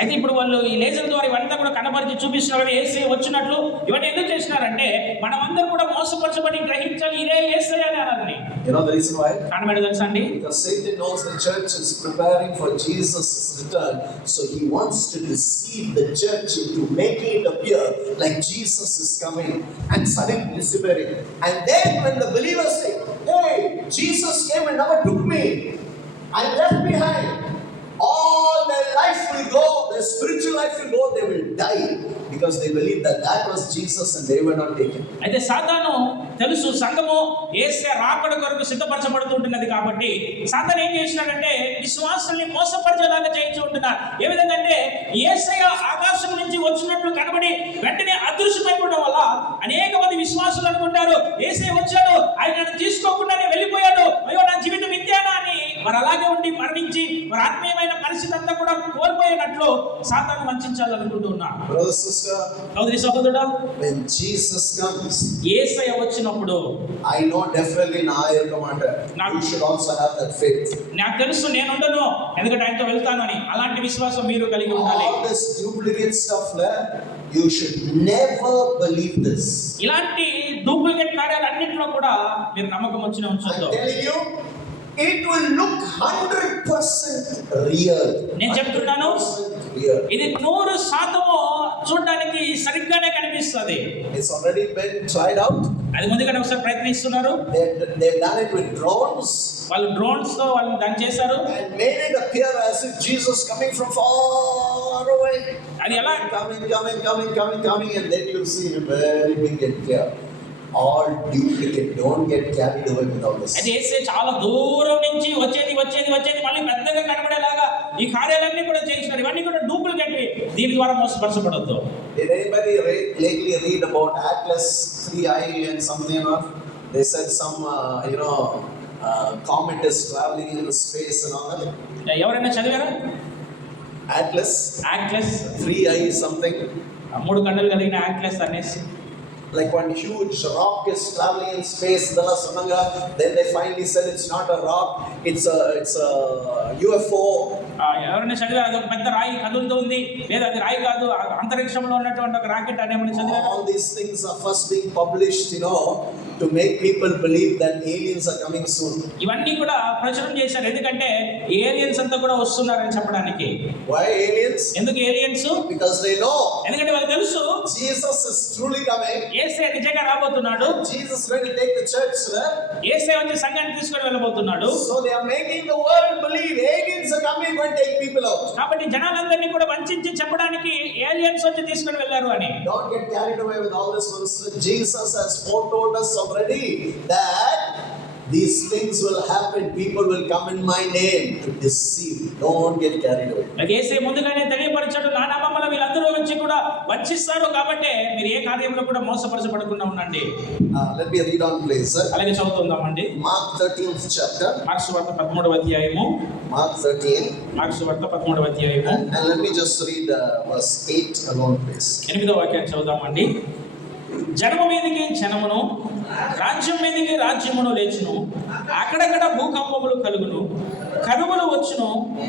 అయితే ఇప్పుడు వాళ్ళు ఈ లేజర్ ద్వారా ఇవంతా కూడా కనబరిచి చూపిస్తున్నారు కదా యేసయ్య వచ్చినట్లు. ఇవన్నీ ఎందుకు చేసినారంటే మనమందరం కూడా మోసపరచబడి గ్రహించాలి ఇదే యేసయ్య అని అనాలని. You know the reason why? కారణం ఏంటో తెలుసా అండి? Because Satan knows the church is preparing for Jesus' return, so he wants to deceive the church into making it appear like Jesus is coming and suddenly disappearing. And then when the believers say, "Hey, Jesus came and never took me, I'm left behind," all their life will go, their spiritual life will go, they will die because they believe that that was Jesus and they were not taken. అయితే సాతాను తెలుసు సంఘము యేసయ్య రాకడ కొరకు సిద్ధపరచబడుతుంటున్నది కాబట్టి సాతాను ఏం చేసినాడంటే విశ్వాసుల్ని మోసపరిచేలాగా చేయించి ఉంటున్నారు. ఏ విధంగా అంటే యేసయ్య ఆకాశం నుంచి వచ్చినట్లు కనబడి వెంటనే అదృశ్యమైపోవడం వల్ల అనేక మంది విశ్వాసులు అనుకుంటారు యేసయ్య వచ్చాడు, ఆయన నన్ను తీసుకోకుండానే వెళ్ళిపోయాడు, అయ్యో నా జీవితం ఇంతేనా అని మరి అలాగే ఉండి మరణించి మరి ఆత్మీయమైన పరిస్థితి అంతా కూడా కోల్పోయినట్లు సాతాను వంచాలనుకుంటున్నాడు. Brother, sister, సహోదరుడా, when Jesus comes, యేసయ్య వచ్చినప్పుడు I know definitely na irkamata. You should also have that faith. నాకు తెలుసు నేను ఉండను, ఎందుకంటే ఆయనతో వెళ్తాను అని. అలాంటి విశ్వాసం మీరు కలిగి ఉండాలి. All this duplicate stuff there, you should never believe this. ఇలాంటి డూప్లికేట్ కార్యాలు అన్నింటిలో కూడా మీరు నమ్మకం వచ్చిన I'm ఉంచొద్దు. telling you, it will look 100% real. నేను చెప్తున్నాను, 100% real. ఇది 100% చూడడానికి సరిగ్గానే కనిపిస్తుంది. It's already been tried out. అది ముందుగానే ఒకసారి ప్రయత్నిస్తున్నారు. They've done it with drones. వాళ్ళు డ్రోన్స్ తో వాళ్ళు దాన్ని చేశారు. And made it appear as if Jesus coming from far away. అది ఎలా Coming, and then you'll see him very big and clear. All duplicate. Don't get carried away with all this. అది యేసయ్య చాలా దూరం నుంచి వచ్చేది మళ్ళీ పెద్దగా కనబడేలాగా ఈ కార్యాలన్నీ కూడా చేయించినారు. ఇవన్నీ కూడా డూప్లికేట్. దీని ద్వారా మోసపరచబడద్దు. Did anybody lately read about Atlas 3I and something or they said some comet is traveling in the space and all that? ఎవరైనా చదివారా? Atlas, యాక్లెస్ 3 eyes something. 3 కన్నులు కలిగిన యాక్లెస్ అనేసి Like one huge rock is traveling in space. Then they finally said it's not a rock, it's a UFO. ఎవరైనా చదివారు అది ఒక పెద్ద రాయి కదులుతూ ఉంది, లేదా అది రాయి కాదు అంతరిక్షంలో ఉన్నటువంటి ఒక రాకెట్ అని ఏమైనా చదివారు? All these things are first being published, to make people believe that aliens are coming soon. ఇవన్నీ కూడా ప్రచురణ చేశారు, ఎందుకంటే ఏలియన్స్ అంతా కూడా వస్తున్నారని చెప్పడానికి. Why aliens? ఎందుకు ఏలియన్స్? Because they know ఎందుకంటే వాళ్ళకి తెలుసు Jesus is truly coming. యేసే నిజంగా రాబోతున్నాడు, Jesus is going to take the church there. యేసే వచ్చి సంఘాన్ని తీసుకొని వెళ్ళబోతున్నాడు. So they are making the world believe aliens are coming and take people out. కాబట్టి జనాలందరినీ కూడా వంచించి చెప్పడానికి ఏలియన్స్ వచ్చి తీసుకొని వెళ్ళారు అని. Don't get carried away with all this nonsense. Jesus has foretold us already that these things will happen. People will come in my name to deceive. Don't get carried away. అది యేసే ముందుగానే తెలియపరిచాడు, నా నామమున వీళ్ళందరూ వచ్చి కూడా వంచిస్తారు, కాబట్టి మీరు ఏ కార్యంలో కూడా మోసపరచబడకుండా ఉండండి. Let me read on, please. అలాగే చదువుతుందామండి. Mark 13th chapter. మార్కు సువార్త 13వ అధ్యాయము. Mark 13. మార్కు సువార్త 13వ అధ్యాయము. And let me just read verse 8 alone, please. 8వ వాక్యాన్ని చదువుదామండి. జనము మీదికి జనమును, రాజ్యం మీదికి రాజ్యమును లేచును, అక్కడక్కడ భూకంపములు కలుగును, కరువులు వచ్చును,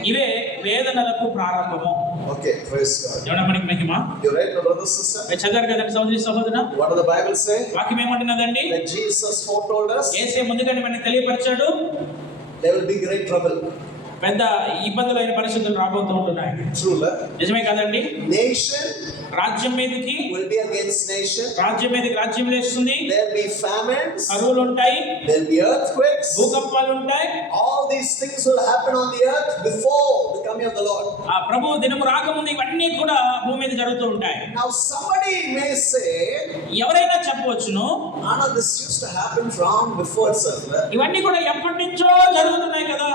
ఇవే వేదనలకు ప్రారంభము. Okay, praise God. దేవుని మనకి మహిమ. You read, my brother, sister? చదివారు కదండి సహోదరి సహోదరా? What does the Bible say? వాక్యం ఏమంటున్నదండి? That Jesus foretold us యేసే ముందుగానే మనకి తెలియపరిచాడు, there will be great trouble. పెద్ద ఇబ్బందులైన పరిస్థితులు రాబోతూ ఉంటున్నాయి. True, నిజమే కదండి? nation రాజ్యం మీదకి will be against nation. రాజ్యం మీదకి రాజ్యం లేస్తుంది, There will be famines. కరువులు ఉంటాయి, There will be earthquakes. భూకంపాలు ఉంటాయి. All these things will happen on the earth before the coming of the Lord. ఆ ప్రభు దినము రాకముందు ఇవన్నీ కూడా భూమి మీద జరుగుతూ ఉంటాయి. Now somebody may say, ఎవరైనా చెప్పవచ్చును, Anna, this used to happen from before, sir. ఇవన్నీ కూడా ఎప్పటి నుంచో జరుగుతున్నాయి కదా.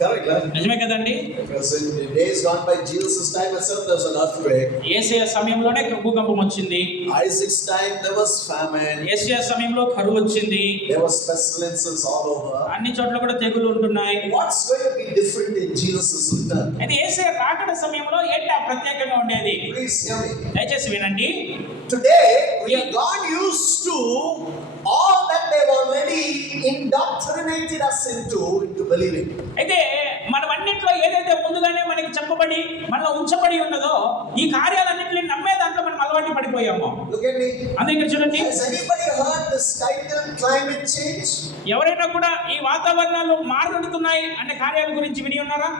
Correct, right? నిజమే కదండి? Because in the days gone by, Jesus' time itself, there was an earthquake. యేసయ్య సమయంలోనే భూకంపం వచ్చింది. Isaac's time, there was famine. యేసయ్య సమయంలో కరువు వచ్చింది. There was pestilences all over. అన్ని చోట్ల కూడా తెగులు ఉంటున్నాయి. What's going to be different in Jesus' return? అయితే యేసయ్య రాకడ సమయంలో ఏంటి ఆ ప్రత్యేకంగా ఉండేది? Please hear me. దయచేసి వినండి. Today, we have gone used to all that they've already indoctrinated us into believing. అయితే మనం అన్నింటిలో ఏదైతే ముందుగానే మనకి చెప్పబడి మనలో ఉంచబడి ఉన్నదో ఈ కార్యాలన్నింటినీ నమ్మే దాంట్లో మనం అలవాటు పడిపోయాము. Look at me. అందుకే ఇక్కడ చూడండి. Has anybody heard this title, climate change? ఎవరైనా కూడా ఈ వాతావరణాలు మారుతున్నాయి అనే కార్యాల గురించి విని ఉన్నారా?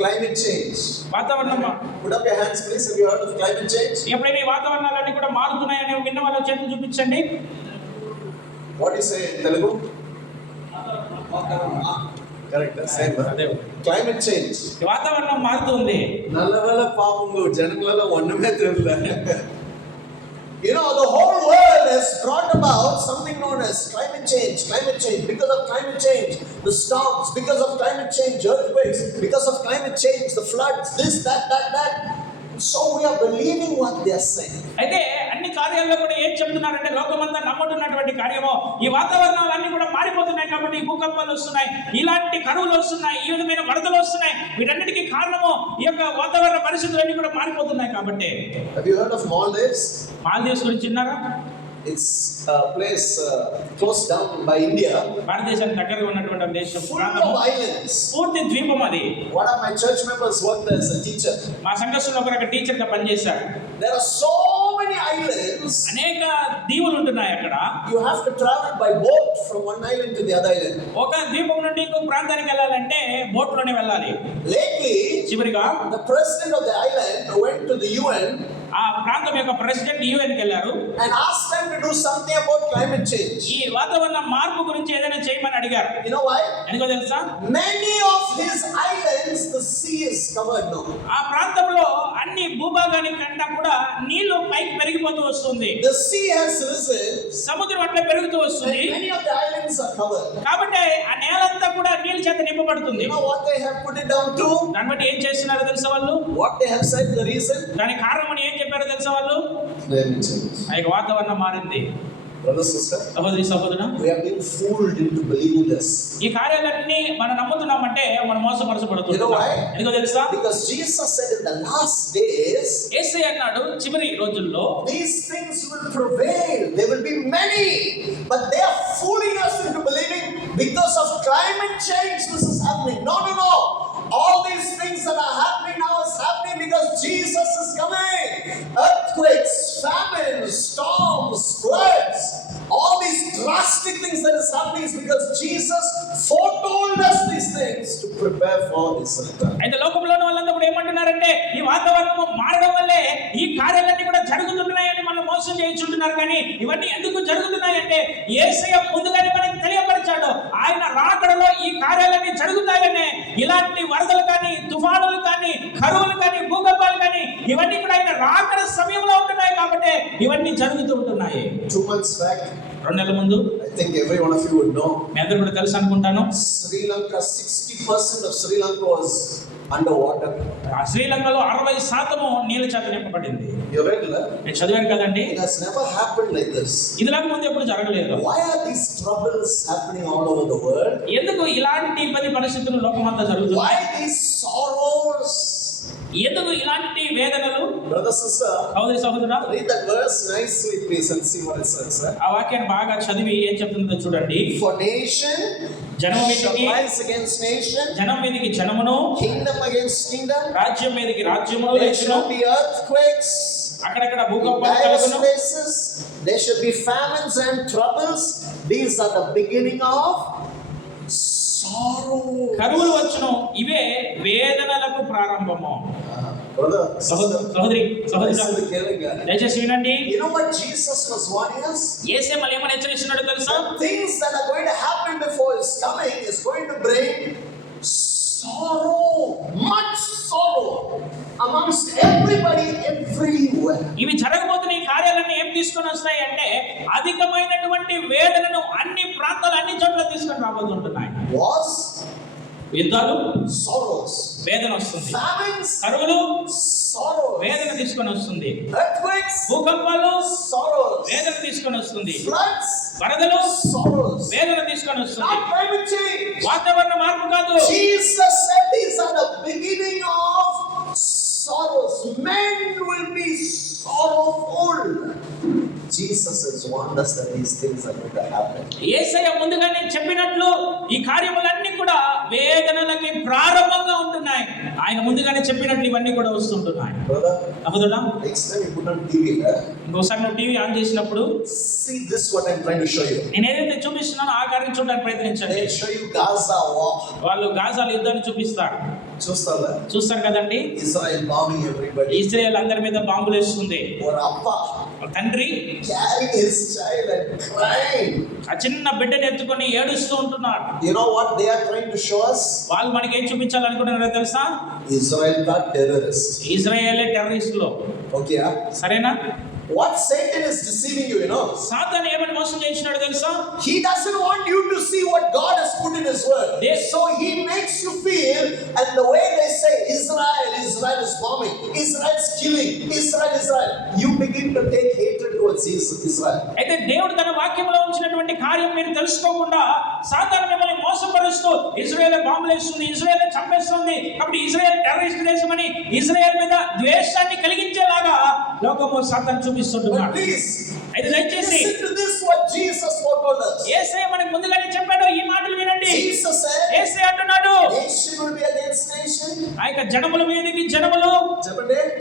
Climate change. వాతావరణం Put up your hands, please. Have you heard of climate change? ఎప్పుడైనా ఈ వాతావరణాలన్నీ కూడా మారుతున్నాయి అని విన్న వాళ్ళ చేతులు చూపించండి. What do you say in Telugu? Correct. Same. అదే Climate change. ఈ వాతావరణం మారుతుంది. నల్లవల్ల పాపంగు జనములలో ఒన్నమే తెరుల. The whole world has brought about something known as climate change. Climate change. Because of climate change, the storms. Because of climate change, earthquakes. Because of climate change, the floods. This, that. So we are believing what they are saying. అయితే అన్ని కార్యాల్లో కూడా ఏం చెప్తున్నారంటే లోకమంతా నమ్ముతున్నటువంటి కార్యమో ఈ వాతావరణాలు అన్ని కూడా మారిపోతున్నాయి కాబట్టి ఈ భూకంపాలు వస్తున్నాయి, ఇలాంటి కరువులు వస్తున్నాయి, ఈ విధమైన వరదలు వస్తున్నాయి, వీటన్నిటికీ కారణము ఈ యొక్క వాతావరణ పరిస్థితులన్నీ కూడా మారిపోతున్నాయి కాబట్టి. Have you heard of Maldives? Maldives గురించి విన్నారా? It's a place close down by India. భారతదేశానికి దగ్గరగా ఉన్నటువంటి దేశం, Full of islands. పూర్తి ద్వీపం అది. One of my church members worked there as a teacher. మా సంఘస్థులు ఒకరు టీచర్ గా పనిచేశారు. There are so many islands. అనేక దీవులు ఉంటున్నాయి అక్కడ. You have to travel by boat from one island to the other island. ఒక ద్వీపం నుండి ఇంకొక ప్రాంతానికి వెళ్ళాలంటే బోట్ లోనే వెళ్ళాలి. Lately, చివరిగా the president of the island went to the UN ఆ ప్రాంతం యొక్క ప్రెసిడెంట్ UN కి వెళ్ళారు and asked them to do something about climate change. ఈ వాతావరణ మార్పు గురించి ఏదైనా చేయమని అడిగారు. You know why? ఎందుకో తెలుసా? Many of his islands, the sea is covered now. ఆ ప్రాంతంలో అన్ని భూభాగానికి కంటే కూడా నీళ్లు పైకి పెరిగిపోతూ వస్తుంది. The sea has risen. సముద్రం అట్లా పెరుగుతూ వస్తుంది. And many of the islands are covered. కాబట్టి ఆ నేలంతా కూడా నీళ్ళ చేత నింపబడుతుంది. You know what they have put it down to? దాన్ని బట్టి ఏం చేస్తున్నారో తెలుసా వాళ్ళు? What they have said, the reason? దానికి కారణం అని ఏం చెప్పారో తెలుసా వాళ్ళు? Climate change. ఆ యొక్క వాతావరణం మారింది. Brother, sister, సహోదరి సహోదరుడు, we have been fooled into believing this. ఈ కార్యాలన్నీ మనం నమ్ముతున్నామంటే మనం You know మోసపరచబడుతున్నాం. why? ఎందుకో తెలుసా? Because Jesus said in the last days, యేసయ్య అన్నాడు చివరి రోజుల్లో these things will prevail. There will be many, but they are fooling us into believing because of climate change this is happening. No, no, no. All these things that are happening now is happening because Jesus is coming. Earthquakes, famines, storms, floods, all these drastic things that is happening is because Jesus foretold us these things to prepare for His return. అయితే లోకంలో ఉన్న వాళ్ళంతా కూడా ఏమంటున్నారంటే ఈ వాతావరణం మారడం వల్లే ఈ కార్యాలన్నీ కూడా జరుగుతున్నాయని మనం మోసం చేయించుంటున్నారు. కానీ ఇవన్నీ ఎందుకు జరుగుతున్నాయంటే యేసయ్య ముందుగానే మనకి తెలియపరిచాడు. ఆయన రాకడలో ఈ కార్యాలన్నీ జరుగుతాయనే, ఇలాంటి వరదలు కానీ, తుఫానులు కానీ, కరువులు కానీ, భూకంపాలు కానీ ఇవన్నీ కూడా ఆయన రాకడ సమయంలో ఉంటున్నాయి కాబట్టి ఇవన్నీ జరుగుతూ ఉంటున్నాయి. 2 months back, 2 నెలల ముందు I think every one of you would know, మీ అందరూ కూడా తెలుసు అనుకుంటాను, Sri Lanka, 60% of Sri Lanka was underwater. శ్రీలంకలో 60% నీళ్ళ చేత నింపబడింది. You read it? నేను చదివాను కదండి. It has never happened like this. ఇదిలాగా ముందు ఎప్పుడు జరగలేదు. Why are these troubles happening all over the world? ఎందుకు ఇలాంటి ఇబ్బంది పరిస్థితులు లోకమంతా జరుగుతున్నాయి? Why these sorrows? ఎందుకు ఇలాంటి వేదనలు? Brother, sister, సహోదరి సహోదరుడా, read that verse nicely, please, and see what it says. ఆ వాక్యాన్ని బాగా చదివి ఏం చెప్తుందో చూడండి. For nation జనం shall మీదకి rise against nation, జనం మీదకి జనమును, kingdom against kingdom. రాజ్యం మీదకి రాజ్యమును There లేచును. shall be earthquakes అక్కడక్కడ in భూకంపాలు diverse కలుగును. places. There shall be famines and troubles. These are the beginning of sorrow. కరువులు వచ్చును. ఇవే వేదనలకు ప్రారంభము. Brother, సహోదరి sister, సహోదరి సహోదరుడా, listen carefully. దయచేసి వినండి. You know what Jesus was warning us? యేసే మళ్ళీ ఏమని హెచ్చరిస్తున్నాడో తెలుసా? Things that are going to happen before His coming is going to bring sorrow, much sorrow amongst everybody, everywhere. ఇవి జరగబోతున్న ఈ కార్యాలన్నీ ఏం తీసుకొని వస్తాయి అంటే అధికమైనటువంటి వేదనను అన్ని ప్రాంతాలు అన్ని చోట్ల తీసుకొని రాబోతుంటున్నాయి. Wars, యుద్ధాలు, sorrows, వేదన వస్తుంది. famines, కరువులు, sorrows, వేదన తీసుకొని వస్తుంది. earthquakes, భూకంపాలు, sorrows, వేదన తీసుకొని వస్తుంది. floods, వరదలు, sorrows. వేదన తీసుకొని వస్తుంది. Not climate change. వాతావరణ మార్పు కాదు. Jesus said these are the beginning of sorrows. Men will be sorrowful. Jesus has warned us that these things are going to happen. యేసయ్య ముందుగానే చెప్పినట్లు ఈ కార్యములన్నీ కూడా వేదనలకి ప్రారంభంగా ఉంటున్నాయి. ఆయన ముందుగానే చెప్పినట్లు ఇవన్నీ కూడా వస్తుంటున్నాయి. Brother, సహోదరుడా, next time you put on TV, ఇంకోసారి నువ్వు టీవీ ఆన్ చేసినప్పుడు see this what I'm trying to show you. నేను ఏదైతే చూపిస్తున్నానో ఆ కార్యం చూడడానికి ప్రయత్నించండి. They show you Gaza war. వాళ్ళు గాజాల యుద్ధాన్ని చూపిస్తారు. చూస్తారు కదండి. Israel bombing everybody. ఇజ్రాయెల్ అందరి మీద బాంబులు వేస్తుంది. Or Appa తండ్రి carrying his child and crying. ఆ చిన్న బిడ్డని ఎత్తుకొని ఏడుస్తూ ఉంటున్నాడు. You know what they are trying to show us? వాళ్ళు మనకి ఏం చూపించాలనుకుంటున్నారో తెలుసా? Israel are terrorists. ఇజ్రాయేలే టెర్రరిస్టులు. Okay, సరేనా? What Satan is deceiving you, you know? సాతాను ఏమని మోసం చేయించినాడో తెలుసా? He doesn't want you to see what God has put in His word. Yes. So he makes you feel, and the way they say Israel is bombing, Israel's killing, Israel, you begin to take hatred towards Israel. అయితే దేవుడు తన వాక్యంలో ఉంచినటువంటి కార్యం మీరు తెలుసుకోకుండా సాతాను మిమ్మల్ని మోసపరుస్తూ ఇజ్రాయెల్ బాంబులు వేస్తుంది, ఇజ్రాయెల్ చంపేస్తుంది, కాబట్టి ఇజ్రాయెల్ టెర్రరిస్ట్ దేశమని ఇజ్రాయెల్ మీద ద్వేషాన్ని కలిగించేలాగా లోకము సాతాను చూపిస్తుంటున్నాడు. But please, అయితే దయచేసి listen to this what Jesus foretold us. యేసయ్య మనకు ముందుగానే చెప్పాడు. ఈ మాటలు వినండి. Jesus said, యేసయ్య అంటున్నాడు, nation will be against nation. ఆ యొక్క జనముల మీదకి జనములు,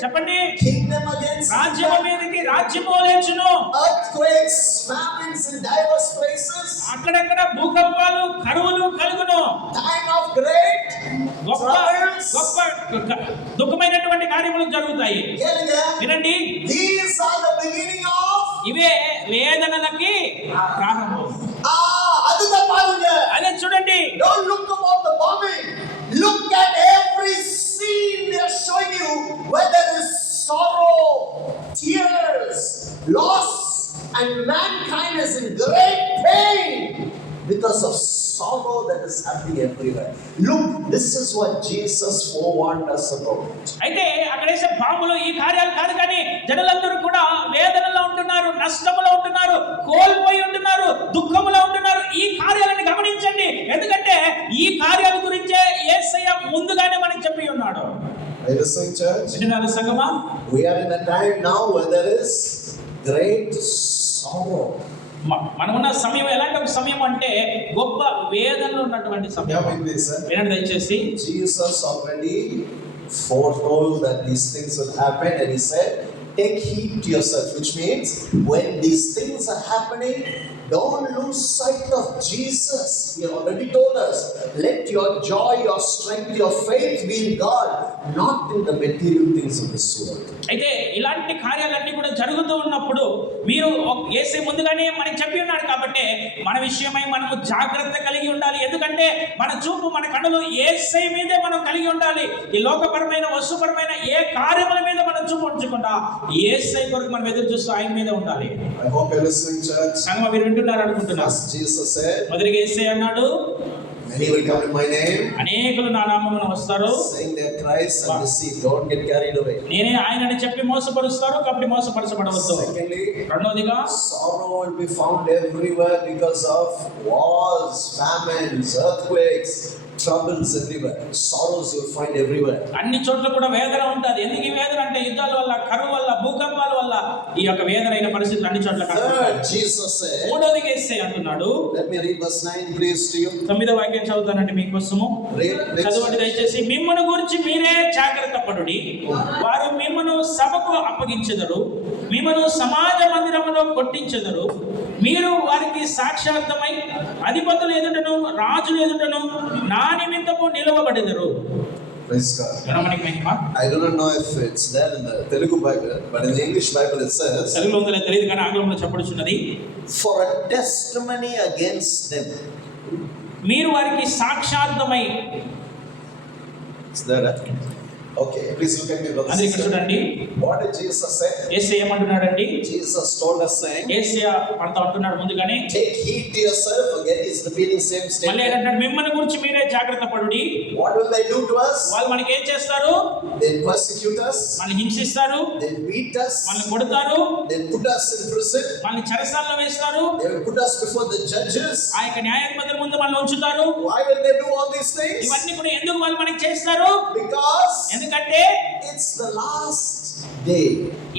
చెప్పండి, kingdom against రాజ్యము kingdom. మీదకి రాజ్యము లేచును. Earthquakes, famines in diverse places. అక్కడక్కడ భూకంపాలు, కరువులు కలుగును. Time of great గొప్ప troubles. గొప్ప దుఃఖమైనటువంటి కార్యములు జరుగుతాయి. వినండి, These are the beginning of. ఇవే వేదనలకి ప్రారంభం. அதுதான் பாருங்க. అదే చూడండి. Don't look about the bombing. Look at every scene they are showing you where there is sorrow, tears, loss, and mankind is in great pain because of sorrow that is happening everywhere. Look, this is what Jesus forewarned us about. అయితే అక్కడ వేసే పాములు ఈ కార్యాలు కాదు, కానీ జనులందరూ కూడా వేదనలో ఉంటున్నారు, నష్టములో ఉంటున్నారు, కోల్పోయి ఉంటున్నారు, దుఃఖములో ఉంటున్నారు. ఈ కార్యాలను గమనించండి, ఎందుకంటే ఈ కార్యాల గురించే యేసయ్య ముందుగానే మనకి చెప్పి ఉన్నాడు. Are you listening, church? వింటున్నారా సంగమా? We are in a time now where there is great sorrow. మనమున్న సమయం ఎలాంటి ఒక సమయం అంటే గొప్ప వేదనలో ఉన్నటువంటి సమయం. వినండి దయచేసి. Jesus already foretold that these things will happen, and he said, take heed to yourself, which means when these things are happening, don't lose sight of Jesus. He already told us, let your joy, your strength, your faith be in God, not in the material things of this world. అయితే ఇలాంటి కార్యాలన్నీ కూడా జరుగుతూ ఉన్నప్పుడు మీరు యేసే ముందుగానే మనకి చెప్పి ఉన్నాడు కాబట్టి మన విషయమై మనము జాగ్రత్త కలిగి ఉండాలి. ఎందుకంటే మన చూపు, మన కన్నులు యేసే మీదే మనం కలిగి ఉండాలి. ఈ లోకపరమైన వస్తుపరమైన ఏ కార్యముల మీద మనం చూపు ఉంచకుండా యేసే కొరకు మనం ఎదురు చూస్తూ ఆయన మీద ఉండాలి. I hope you're listening, church. సంగమా మీరు వింటున్నారు అనుకుంటున్నా. Jesus said, మొదటిగా యేసే అన్నాడు, many will come in my name, అనేకులు నా నామమున వస్తారు, saying they are Christ and deceive. Don't get carried away. నేనే ఆయనని చెప్పి మోసపరుస్తారు, కాబట్టి మోసపరచబడవద్దు. Secondly, రెండవదిగా sorrow will be found everywhere because of wars, famines, earthquakes, troubles everywhere. Sorrows you'll find everywhere. అన్ని చోట్ల కూడా వేదన ఉంటుంది. ఎందుకు ఈ వేదన అంటే యుద్ధాల వల్ల, కరువు వల్ల, భూకంపాల వల్ల ఈ యొక్క వేదనైన పరిస్థితులు అన్ని చోట్ల కనబడతాయి. Third, Jesus said, మూడవదిగా యేసే అంటున్నాడు, let me read verse 9 please to you. 9వ వాక్యం చదువుతానండి మీకోసము. చదవండి దయచేసి. మిమ్మును గురించి మీరే జాగ్రత్త పడుడి, వారు మిమ్మును సభకు అప్పగించెదరు, మిమ్మును సమాజ మందిరములో కొట్టించెదరు, మీరు వారికి సాక్షార్థమై అధిపతులు ఎదుటను రాజులు ఎదుటను నా నిమిత్తము నిలవబడెదరు. Praise God. మనకి మహిమ. I do not know if it's there in the Telugu Bible, but in the English Bible it says, తెలుగులో ఉందో తెలియదు కానీ ఆంగ్లంలో చెప్పబడుచున్నది, for a testimony against them. మీరు వారికి సాక్షార్థమై. Is that it? Okay, please look at me, brother. అది ఇక్కడ చూడండి. What did Jesus say? యేసే ఏమంటున్నాడండి? Jesus told us saying, యేసే మనతో అంటున్నాడు ముందుగానే, take heed to yourself. Again he's repeating same మళ్ళీ statement. ఏంటంటాడు? మిమ్మల్ని గురించి మీరే జాగ్రత్త పడుడి. What will they do to us? వాళ్ళు మనకి ఏం చేస్తారు? They persecute us, మనల్ని హింసిస్తారు, they beat us, మనల్ని కొడతారు, they put us in prison, మనల్ని చెరసాలలో వేస్తారు, they will put us before the judges. ఆ యొక్క న్యాయాధిపతుల ముందు మనల్ని ఉంచుతారు. Why will they do all these things? ఇవన్నీ కూడా ఎందుకు వాళ్ళు మనకి చేస్తారు? Because ఎందుకంటే it's the last day.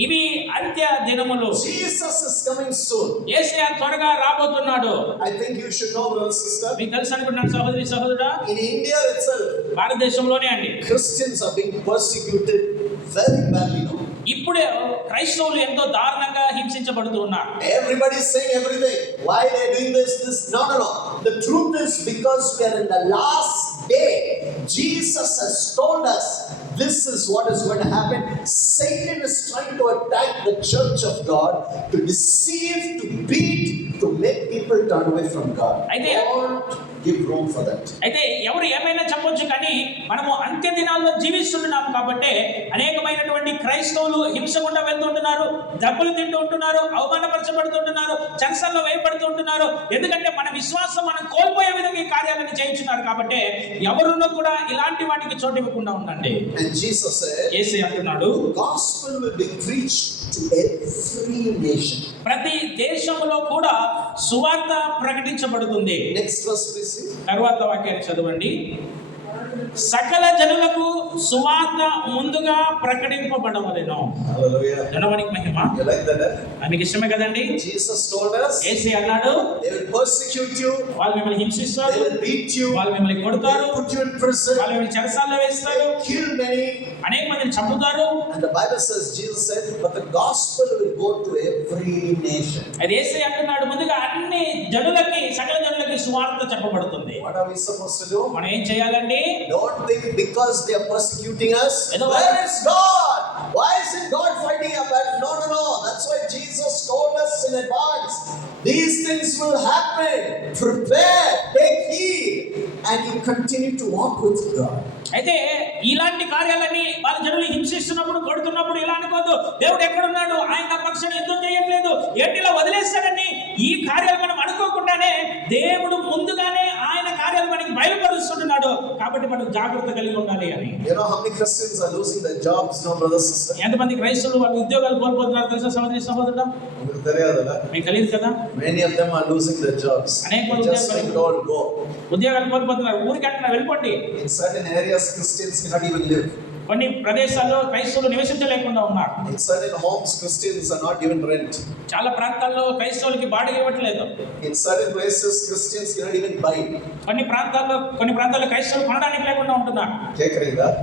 ఇవి అంత్య దినములు. Jesus is coming soon. యేసయ్య త్వరగా రాబోతున్నాడు. I think you should know, brother, sister. మీకు తెలుసు అనుకుంటున్నాను సహోదరి సహోదరుడా, In India itself, భారతదేశంలోనే అండి Christians are being persecuted very badly now. ఇప్పుడే క్రైస్తవులు ఎంతో దారుణంగా హింసించబడుతూ ఉన్నారు. Everybody is saying everything. Why they are doing this? No. The truth is because we are in the last day. Jesus has told us this is what is going to happen. Satan is trying to attack the church of God, to deceive, to beat, to make people turn away from God. Don't give room for that. అయితే ఎవరు ఏమైనా చెప్పొచ్చు, కానీ మనము అంత్య దినాల్లో జీవిస్తున్నాం కాబట్టి అనేకమైనటువంటి క్రైస్తవులు హింస గుండా వెళ్తుంటున్నారు, దెబ్బలు తింటూ ఉంటున్నారు, అవమానపరచబడుతుంటున్నారు, చెరసాల్లో వేయబడుతుంటున్నారు. ఎందుకంటే మన విశ్వాసం మనం కోల్పోయే విధంగా ఈ కార్యాలను చేయించున్నారు కాబట్టి ఎవరున్నో కూడా ఇలాంటి వాటికి చోటు ఇవ్వకుండా ఉండండి. And Jesus said, యేసయ్య అంటున్నాడు, the gospel will be preached to every nation. ప్రతి దేశంలో కూడా సువార్త ప్రకటించబడుతుంది. Next verse please. తరువాత వాక్యాన్ని చదవండి. సకల జనులకు సువార్త ముందుగా ప్రకటింపబడవలెను. Hallelujah. జనవానికి Mahima. You like that? మీకు ఇష్టమే కదండి. Jesus told us, యేసయ్య అన్నాడు, they will persecute you, వాళ్ళు మిమ్మల్ని హింసిస్తారు, they will beat you, వాళ్ళు మిమ్మల్ని they కొడతారు, will put you in prison, వాళ్ళు మిమ్మల్ని చెరసాల్లో వేస్తారు, they will kill many. అనేక మందిని చంపుతారు. And the Bible says, Jesus said, but the gospel will go to every nation. అది యేసయ్య అంటున్నాడు, ముందుగా అన్ని జనులకి, సకల జనులకి సువార్త చెప్పబడుతుంది. What are we supposed to do? మనం ఏం చేయాలండి? Don't think because they are persecuting us, Hello. where is God? Why isn't God fighting our battle? No. That's why Jesus told us in advance. These things will happen. Prepare, take heed, and you continue to walk with God. అయితే ఇలాంటి కార్యాలన్నీ వాళ్ళ జనులు హింసిస్తున్నప్పుడు, కొడుతున్నప్పుడు ఇలా అనుకోదు, దేవుడు ఎక్కడున్నాడు, ఆయన నా పక్షాన యుద్ధం చేయట్లేదు, ఏంటిలా వదిలేస్తాడని ఈ కార్యాలు మనం అనుకోకుండానే దేవుడు ముందుగానే ఆయన కార్యాలు మనకి బయలుపరుస్తున్నాడు. కాబట్టి మనం జాగ్రత్త కలిగి ఉండాలి అని. You know how many Christians are losing their jobs now, brothers and sisters? ఎంతమంది క్రైస్తవులు వాళ్ళ ఉద్యోగాలు కోల్పోతున్నారు తెలుసా సహోదరి సహోదరుడా? మీకు తెలియదా? మీకు తెలియదు కదా? Many of them are losing their jobs. అనేక Just saying, Lord, go. ఉద్యోగాలు కోల్పోతున్నారు. ఊరికి అంటున్నా వెళ్ళిపోండి. In certain areas, Christians cannot even live. కొన్ని ప్రదేశాల్లో క్రైస్తవులు నివసించలేకుండా ఉన్నారు. In certain homes, Christians are not given rent. చాలా ప్రాంతాల్లో క్రైస్తవులకి బాడిగ ఇవ్వట్లేదు. In certain places, Christians cannot even buy. కొన్ని ప్రాంతాల్లో క్రైస్తవులు కొనడానికి లేకుండా ఉంటున్నారు.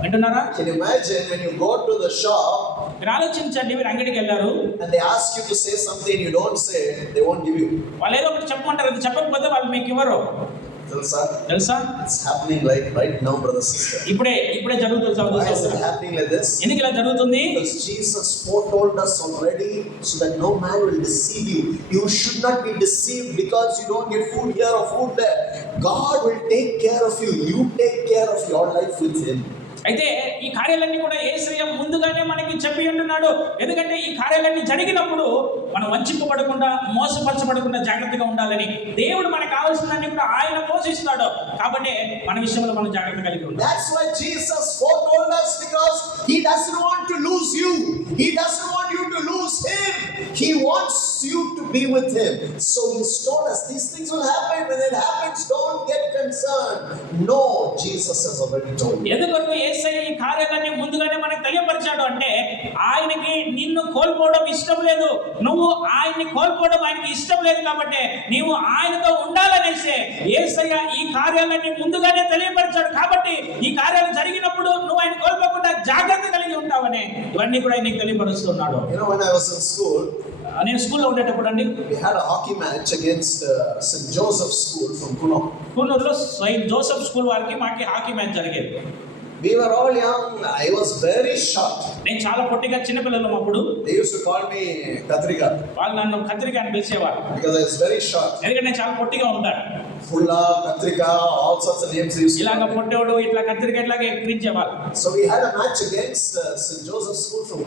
వింటున్నారా? Can you imagine when you go to the shop మీరు ఆలోచించండి, మీరు అంగడికి వెళ్ళారు and they ask you to say something you don't say, they won't give you. వాళ్ళు ఏదో ఒకటి చెప్పమంటారు, అది చెప్పకపోతే వాళ్ళు మీకు ఇవ్వరు. తెలుసా? It's happening like right now, brother sister. ఇప్పుడే జరుగుతుంది. Why is it happening like this? ఎందుకు ఇలా జరుగుతుంది? Because Jesus foretold us already so that no man will deceive you. You should not be deceived because you don't get food here or food there. God will take care of you. You take care of your life with Him. అయితే ఈ కార్యాలన్నీ కూడా యేసయ్య ముందుగానే మనకి చెప్పి ఉంటున్నాడు. ఎందుకంటే ఈ కార్యాలన్నీ జరిగినప్పుడు మనం వంచింపబడకుండా, మోసపరచబడకుండా జాగ్రత్తగా ఉండాలని. దేవుడు మనకు కావాల్సిందన్నీ కూడా ఆయన పోషిస్తాడు. కాబట్టి మన విషయంలో మనం జాగ్రత్త కలిగి ఉండాలి. That's why Jesus foretold us, because He doesn't want to lose you. He doesn't want you to lose Him. He wants you to be with Him. So He's told us these things will happen. When it happens, don't get concerned. No, Jesus has already told you. ఎందుకంటే యేసయ్య ఈ కార్యాలన్నీ ముందుగానే మనకు తెలియపరిచాడు. అంటే ఆయనకి నిన్ను కోల్పోవడం ఇష్టం లేదు, నువ్వు ఆయన్ని కోల్పోవడం ఆయనకి ఇష్టం లేదు. కాబట్టి నీవు ఆయనతో ఉండాలనేసే యేసయ్య ఈ కార్యాలన్నీ ముందుగానే తెలియపరిచాడు. కాబట్టి ఈ కార్యాలు జరిగినప్పుడు నువ్వు ఆయన కోల్పోకుండా జాగ్రత్త కలిగి ఉంటావని ఇవన్నీ కూడా నీకు తెలియపరుస్తున్నాడు. You know, when I was in school, నేను స్కూల్లో ఉండేటప్పుడు అండి, we had a hockey match against St. Joseph's School from కున్నూరులో సెయింట్ జోసెఫ్ స్కూల్ వారికి మాకి హాకీ మ్యాచ్ జరిగేది. We were all young. I was very short. నేను చాలా పొట్టిగా చిన్న పిల్లలు అప్పుడు. They used to call me Katrika. వాళ్ళు నన్ను కత్రిక అని పిలిచేవారు. Because I was very short. ఎందుకంటే నేను చాలా పొట్టిగా ఉంటాను. Fulla, Katrika, all sorts of names they used to ఇలాగ పొట్టోడు ఇట్లా కత్రిక ఇట్లాగ ఎక్కిరించేవారు. So we had a match against St. Joseph's School from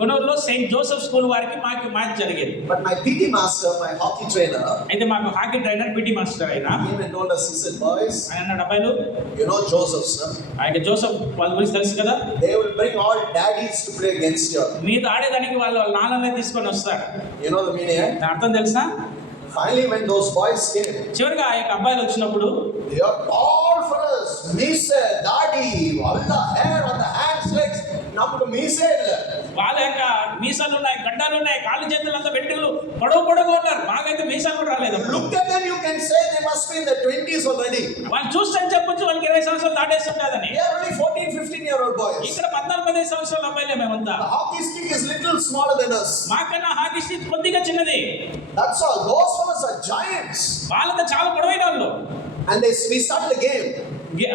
కున్నూరులో సెయింట్ జోసెఫ్ స్కూల్ వారికి మాకు మ్యాచ్ జరిగేది. But my PT master, my hockey trainer, అయితే మాకు హాకీ ట్రైనర్ పిటి మాస్టర్ అయినా came and told us, he said, boys, ఆయన అన్నాడు, అబ్బాయిలు you know Joseph's, no? ఆయన జోసెఫ్ వాళ్ళ గురించి తెలుసు కదా, they will bring all daddies to play against you. మీతో ఆడేదానికి వాళ్ళ నాన్ననే తీసుకొని వస్తారు. You know the meaning, eh? అర్థం తెలుసా? Finally, when those boys came, చివరిగా ఆ యొక్క అబ్బాయిలు వచ్చినప్పుడు, they are tall fellas, meese, daddy, all the hair on the hands, legs, namku meese illa. వాళ్ళ యొక్క మీసాలు ఉన్నాయి, గడ్డాలు ఉన్నాయి, కాళ్ళు చేతులు అంతా వెంట్రుకలు పొడవుగా ఉన్నారు. మాకైతే మీసాలు కూడా రాలేదు. Look at them, you can say they must be in their 20s already. వాళ్ళు చూస్తే చెప్పొచ్చు వాళ్ళకి 20 సంవత్సరాలు దాటేస్తుంటాదని. They are only 14-15-year-old boys. ఇక్కడ 14-15 సంవత్సరాల అబ్బాయిలే మేమంతా. The hockey stick is little smaller than us. మాకన్నా హాకీ స్టిక్ కొద్దిగా చిన్నది. That's all. Those fellas are giants. వాళ్ళంతా చాలా పొడవైన వాళ్ళు. And we started the game.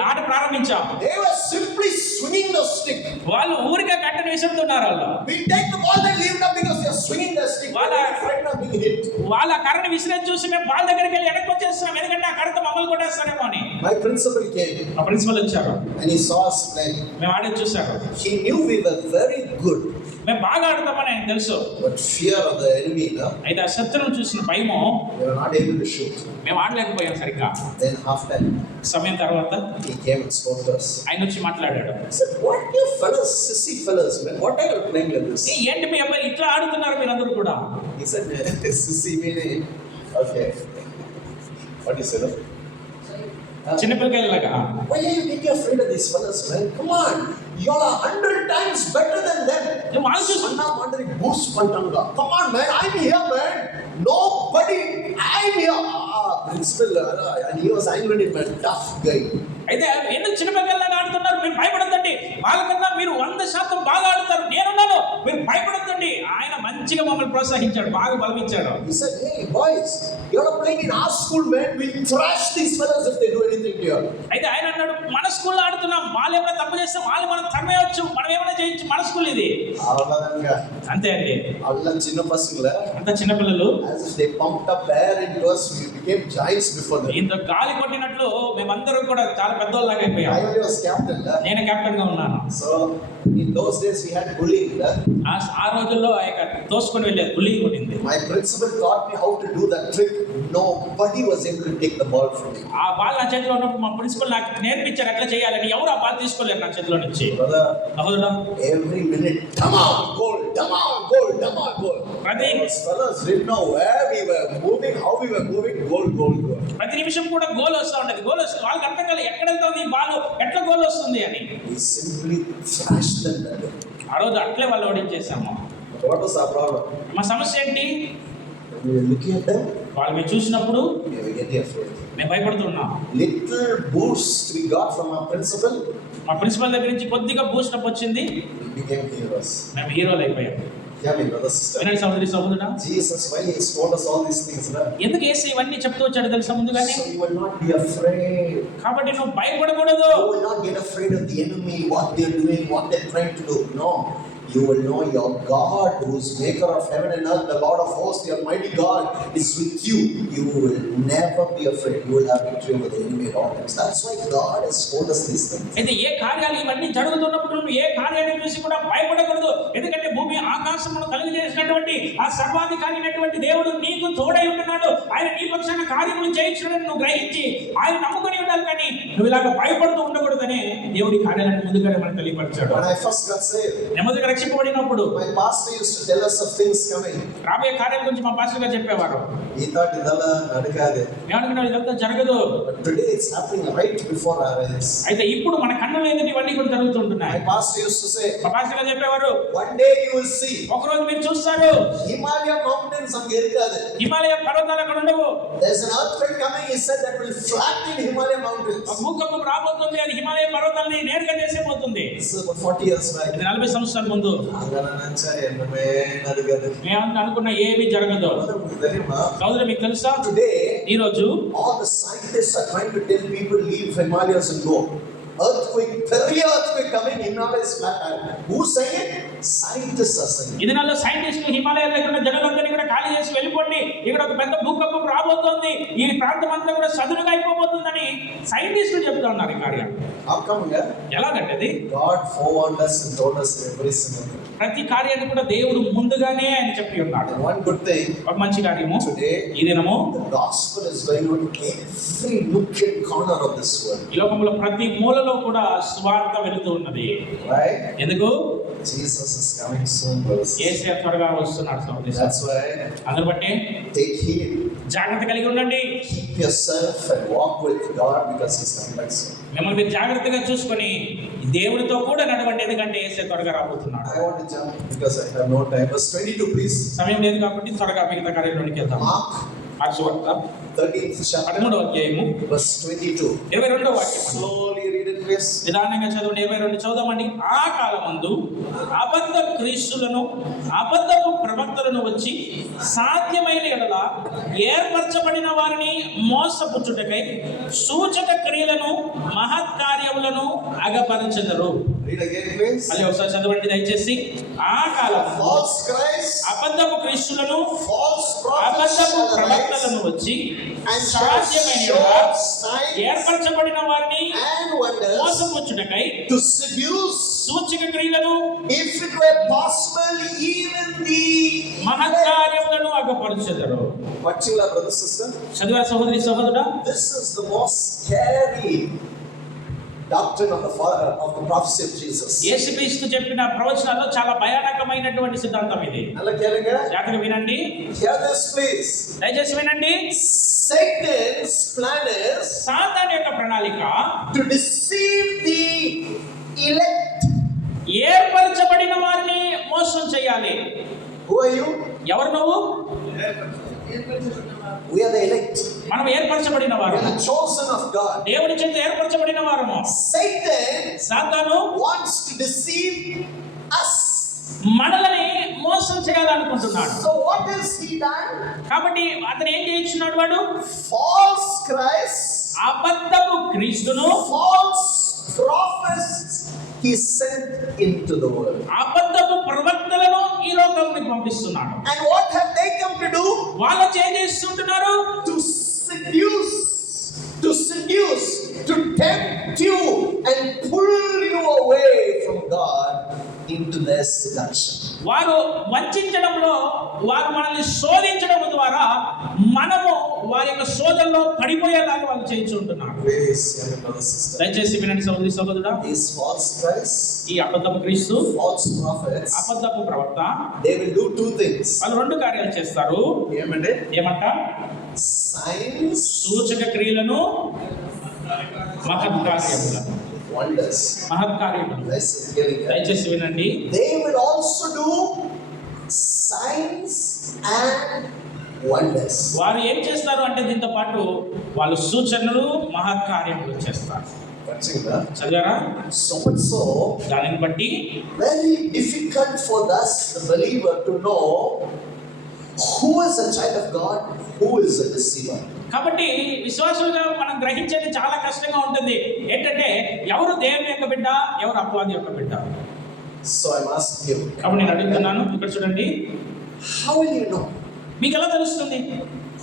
ఆట ప్రారంభించాం. They were simply swinging the stick. వాళ్ళు ఊరికే కట్టెను విసురుతున్నారు. వాళ్ళు We take the ball and leave it up because they are swinging the stick. They are frightened of being hit. వాళ్ళ కర్రను విసిరేది చూసి మేము బాల్ దగ్గరికి వెళ్ళి వెనక్కి వచ్చేస్తున్నాం, ఎందుకంటే ఆ కర్రతో మమ్మల్ని కొట్టేస్తారేమో అని. My principal came. ఆ ప్రిన్సిపల్ వచ్చారు. And he saw us playing. మేము ఆడేది చూశారు. He knew we were very good. మేము బాగా ఆడతామని ఆయనకు తెలుసు. But fear of the enemy, no? అయితే ఆ శత్రువును చూసిన భయము, we were not able to shoot. మేము ఆడలేకపోయాం సరిగ్గా. Then half time, సమయం తర్వాత he came and spoke to us. ఆయన వచ్చి మాట్లాడాడు. He said, what you fellas, sissy fellas, man, what are you playing like this? ఏంటి మీ అబ్బాయి ఇట్లా ఆడుతున్నారు మీరందరూ కూడా? He said, sissy meaning, okay. What you said? చిన్న పిల్లకాయలాగా. Why are you getting afraid of these fellas, man? Come on, you all are 100 times better than them. You want to Anna Mandari boost pantanga. Come on, man, I'm here, man. Nobody, I'm here. Principal, and he was angry, man, tough guy. అయితే ఎందుకు చిన్న పిల్లలాగా ఆడుతున్నారు? మీరు భయపడద్దండి, వాళ్ళకన్నా మీరు 100% బాగా ఆడుతారు, నేనున్నాను, మీరు భయపడద్దండి. ఆయన మంచిగా మమ్మల్ని ప్రోత్సహించాడు, బాగా బలమిచ్చాడు. He said, hey boys, you are playing in our school, man. We'll thrash these fellas if they do anything to you. అయితే ఆయన అన్నాడు, మన స్కూల్లో ఆడుతున్నాం, వాళ్ళు ఏమైనా తప్పు చేస్తే వాళ్ళు మనం తరమేయచ్చు, మనం ఏమైనా చేయొచ్చు, మన స్కూల్ ఇది. అంతే అండి. alla chinna pasangala, అంత చిన్న పిల్లలు, as if they pumped up air into us, we became giants before them. ఇంత గాలి కొట్టినట్లు మేమందరం కూడా చాలా పెద్దోళ్ళలాగా అయిపోయాం. I was captain. నేను కెప్టెన్ గా ఉన్నాను. So In those days we had bullying. ఆ రోజుల్లో ఆ యొక్క తోసుకొని వెళ్ళే బుల్లింగ్ ఉండింది. My principal taught me how to do that trick. Nobody was able to take the ball from me. ఆ బాల్ నా చేతిలో ఉన్నప్పుడు మా ప్రిన్సిపల్ నాకు నేర్పించారు ఎట్లా చేయాలని. ఎవరు ఆ బాల్ తీసుకోలేరు నా చేతిలో నుంచి. Brother, సహోదరుడా, every minute, Dhamal, goal, Dhamal, goal, Dhamal, goal. ప్రతి Fellas didn't know where we were moving, how we were moving, goal, goal, goal. ప్రతి నిమిషం కూడా గోల్ వస్తూ ఉంటది. గోల్ వస్తుంది, వాళ్ళకి అర్థం కాలేదు ఎక్కడ వెళ్తుంది ఈ బాల్, ఎట్లా గోల్ వస్తుంది అని. We simply thrashed them that day. ఆ రోజు అట్లే వాళ్ళు ఓడించేసాము. What was our problem? మా సమస్య ఏంటి? We were looking at them, వాళ్ళు మీరు చూసినప్పుడు we were getting afraid. మేము భయపడుతున్నాం. Little boost we got from our principal, మా ప్రిన్సిపల్ దగ్గర నుంచి కొద్దిగా బూస్ట్ అప్ వచ్చింది, we became heroes. మేము హీరోలు అయిపోయాం. Yeah, my brother, sister. వినండి సహోదరి సహోదరుడా, Jesus, why he has told us all these things, right? ఎందుకు యేసు ఇవన్నీ చెప్తూ వచ్చాడు తెలుసా ముందుగానే? So you will not be afraid. కాబట్టి నువ్వు భయపడకూడదు. You will not get afraid of the enemy, what they're doing, what they're trying to do. No. You will know your God, who is maker of heaven and earth, the Lord of hosts, the Almighty God, is with you. You will never be afraid. You will have victory over the enemy at all times. That's why God has told us these things. అయితే ఏ కార్యాలు ఇవన్నీ జరుగుతున్నప్పుడు నువ్వు ఏ కార్యాన్ని చూసి కూడా భయపడకూడదు. ఎందుకంటే భూమి ఆకాశమును కలిగి చేసినటువంటి ఆ సర్వాధికారి అయినటువంటి దేవుడు నీకు తోడై ఉంటున్నాడు. ఆయన నీ పక్షాన కార్యములు చేయించడం నువ్వు గ్రహించి ఆయన నమ్ముకొని ఉండాలి. కానీ నువ్వు ఇలాగ భయపడుతూ ఉండకూడదని దేవుడి కార్యాలను ముందుగానే మనకు తెలియపరిచాడు. When I first got saved, నెమ్మదిగా రక్షింపబడినప్పుడు my pastor used to tell us of things coming. రాబోయే కార్యాల గురించి మా పాస్టర్ గారు చెప్పేవారు. He thought idala nadikade. ఏమనుకున్నావు ఇదంతా జరగదు. But today it's happening right before our eyes. అయితే ఇప్పుడు మన కన్నుల ఎదుట ఇవన్నీ కూడా జరుగుతుంటున్నాయి. My pastor used to say, మా పాస్టర్ గారు చెప్పేవారు, one day you will see ఒకరోజు మీరు చూస్తారు Himalaya mountains ange irukadu. Himalaya పర్వతాలు అక్కడ ఉండవు. There's an earthquake coming, he said, that will flatten Himalaya mountains. ఒక భూకంపం రాబోతుంది, అది హిమాలయ పర్వతాలని నేరుగా చేసేపోతుంది. This is about 40 years back. ఇది 40 సంవత్సరాల ముందు. మేము అనుకున్న ఏమీ జరగదు. సోదరు మీకు తెలుసా, Today, ఈ రోజు all the scientists are trying to tell people leave Himalayas and go. Earthquake, very earthquake coming, Himalaya is flat. Who's saying it? Scientists are saying it. ఈ దినాల్లో సైంటిస్టులు హిమాలయాల దగ్గర ఉన్న జనులందరినీ కూడా ఖాళీ చేసి వెళ్ళిపోండి, ఇక్కడ ఒక పెద్ద భూకంపం రాబోతోంది, ఈ ప్రాంతం అంతా కూడా సదునుగా అయిపోబోతుందని సైంటిస్టులు చెప్తా ఉన్నారు. ఈ కార్యం How come? ఎలాగంటే అది God forewarned us and told us every single thing. ప్రతి కార్యాన్ని కూడా దేవుడు ముందుగానే ఆయన చెప్పి ఉన్నాడు. And one good thing, ఒక మంచి కార్యము today, ఈ దినము the gospel is going on every nook and corner of this world. ఈ లోకంలో ప్రతి మూలలో కూడా సువార్త వెళుతూ ఉన్నది. Right? ఎందుకు? Jesus is coming soon, brothers. యేసు త్వరగా వస్తున్నాడు సోదరుడు. That's why అందుని బట్టి take heed. జాగ్రత్త కలిగి ఉండండి. Keep yourself and walk with God because He's coming back soon. మిమ్మల్ని మీరు జాగ్రత్తగా చూసుకొని దేవుడితో కూడా నడవండి, ఎందుకంటే యేసు త్వరగా రాబోతున్నాడు. I want to jump because I have no time. Verse 22, please. సమయం లేదు కాబట్టి త్వరగా మిగతా కార్యంలోనికి వెళ్తాం. Mark మార్కు సువార్త 13th chapter, 13వ అధ్యాయము verse 22. 22వ వాక్యం. Slowly read it, please. నిదానంగా చదవండి. 22 చదువుదామండి. ఆ కాలమందు అబద్ధ క్రీస్తులను అబద్ధపు ప్రవక్తలను వచ్చి సాధ్యమైన ఎడల ఏర్పరచబడిన వారిని మోసపుచ్చుటకై సూచక క్రియలను మహత్కార్యములను అగపరచెదరు. Read again, please. మళ్ళీ ఒకసారి చదవండి దయచేసి. ఆ కాలమందు False Christ, అబద్ధపు క్రీస్తులను false prophets అబద్ధపు shall arise ప్రవక్తలను వచ్చి and shall సాధ్యమైన show ఎడల signs ఏర్పరచబడిన వారిని and wonders మోసపుచ్చుటకై to seduce, సూచక క్రియలను if it were possible, even the మహత్కార్యములను అగపరచెదరు. Particular brother, sister, చదివా సహోదరి సహోదరుడా, this is the most scary doctrine of the prophecy of Jesus. యేసుక్రీస్తు చెప్పిన ప్రవచనాల్లో చాలా భయానకమైనటువంటి సిద్ధాంతం ఇది. Alla kelunga, జాగ్రత్తగా వినండి, hear this please. దయచేసి వినండి. Satan's plan is సాతాను యొక్క ప్రణాళిక to deceive the elect. ఏర్పరచబడిన వారిని మోసం చేయాలి. Who are you? ఎవరు నువ్వు? We are the elect. మనం ఏర్పరచబడిన We వారు, are the chosen of God. దేవుని చేత ఏర్పరచబడిన వారము. Satan సాతాను wants to deceive us. మనల్ని మోసం చేయాలనుకుంటున్నాడు. So what has he done? కాబట్టి అతను ఏం చేయించున్నాడు? వాడు False Christ, అబద్ధపు క్రీస్తును, false prophets he sent into the world. అబద్ధపు ప్రవక్తలను ఈ లోకంలోకి పంపిస్తున్నాడు. And what have they come to do? వాళ్ళు ఏం చేస్తుంటున్నారు? To seduce, to tempt you and pull you away from God into their seduction. వారు వంచడంలో, వారు మనల్ని శోధించడం ద్వారా మనము వారి యొక్క శోధనలో పడిపోయేలాగా వాళ్ళు చేయించుంటున్నారు. Praise your brother sister. దయచేసి వినండి సోదరి సోదరుడా, These false Christ, ఈ అబద్ధపు క్రీస్తు, false prophets, అబద్ధపు ప్రవక్త, they will do two things. వాళ్ళు రెండు కార్యాలు చేస్తారు. ఏమంటే ఏమంట? signs, సూచక క్రియలను, మహత్కార్యములను. wonders. మహత్కార్యములు. Listen carefully. దయచేసి వినండి. They will also do signs and wonders. వారు ఏం చేస్తారు అంటే దీంతో పాటు వాళ్ళు సూచనలు, మహత్కార్యములు చేస్తారు. చదివారా? So much so, దానిని బట్టి very difficult for us, the believer, to know who is a child of God, who is a deceiver. కాబట్టి విశ్వాసులుగా మనం గ్రహించేది చాలా కష్టంగా ఉంటుంది. ఏంటంటే ఎవరు దేవుని యొక్క బిడ్డ, ఎవరు అపవాది యొక్క బిడ్డ. So I'm asking you, కాబట్టి నేను అడుగుతున్నాను, ఇక్కడ చూడండి, how will you know మీకు ఎలా తెలుస్తుంది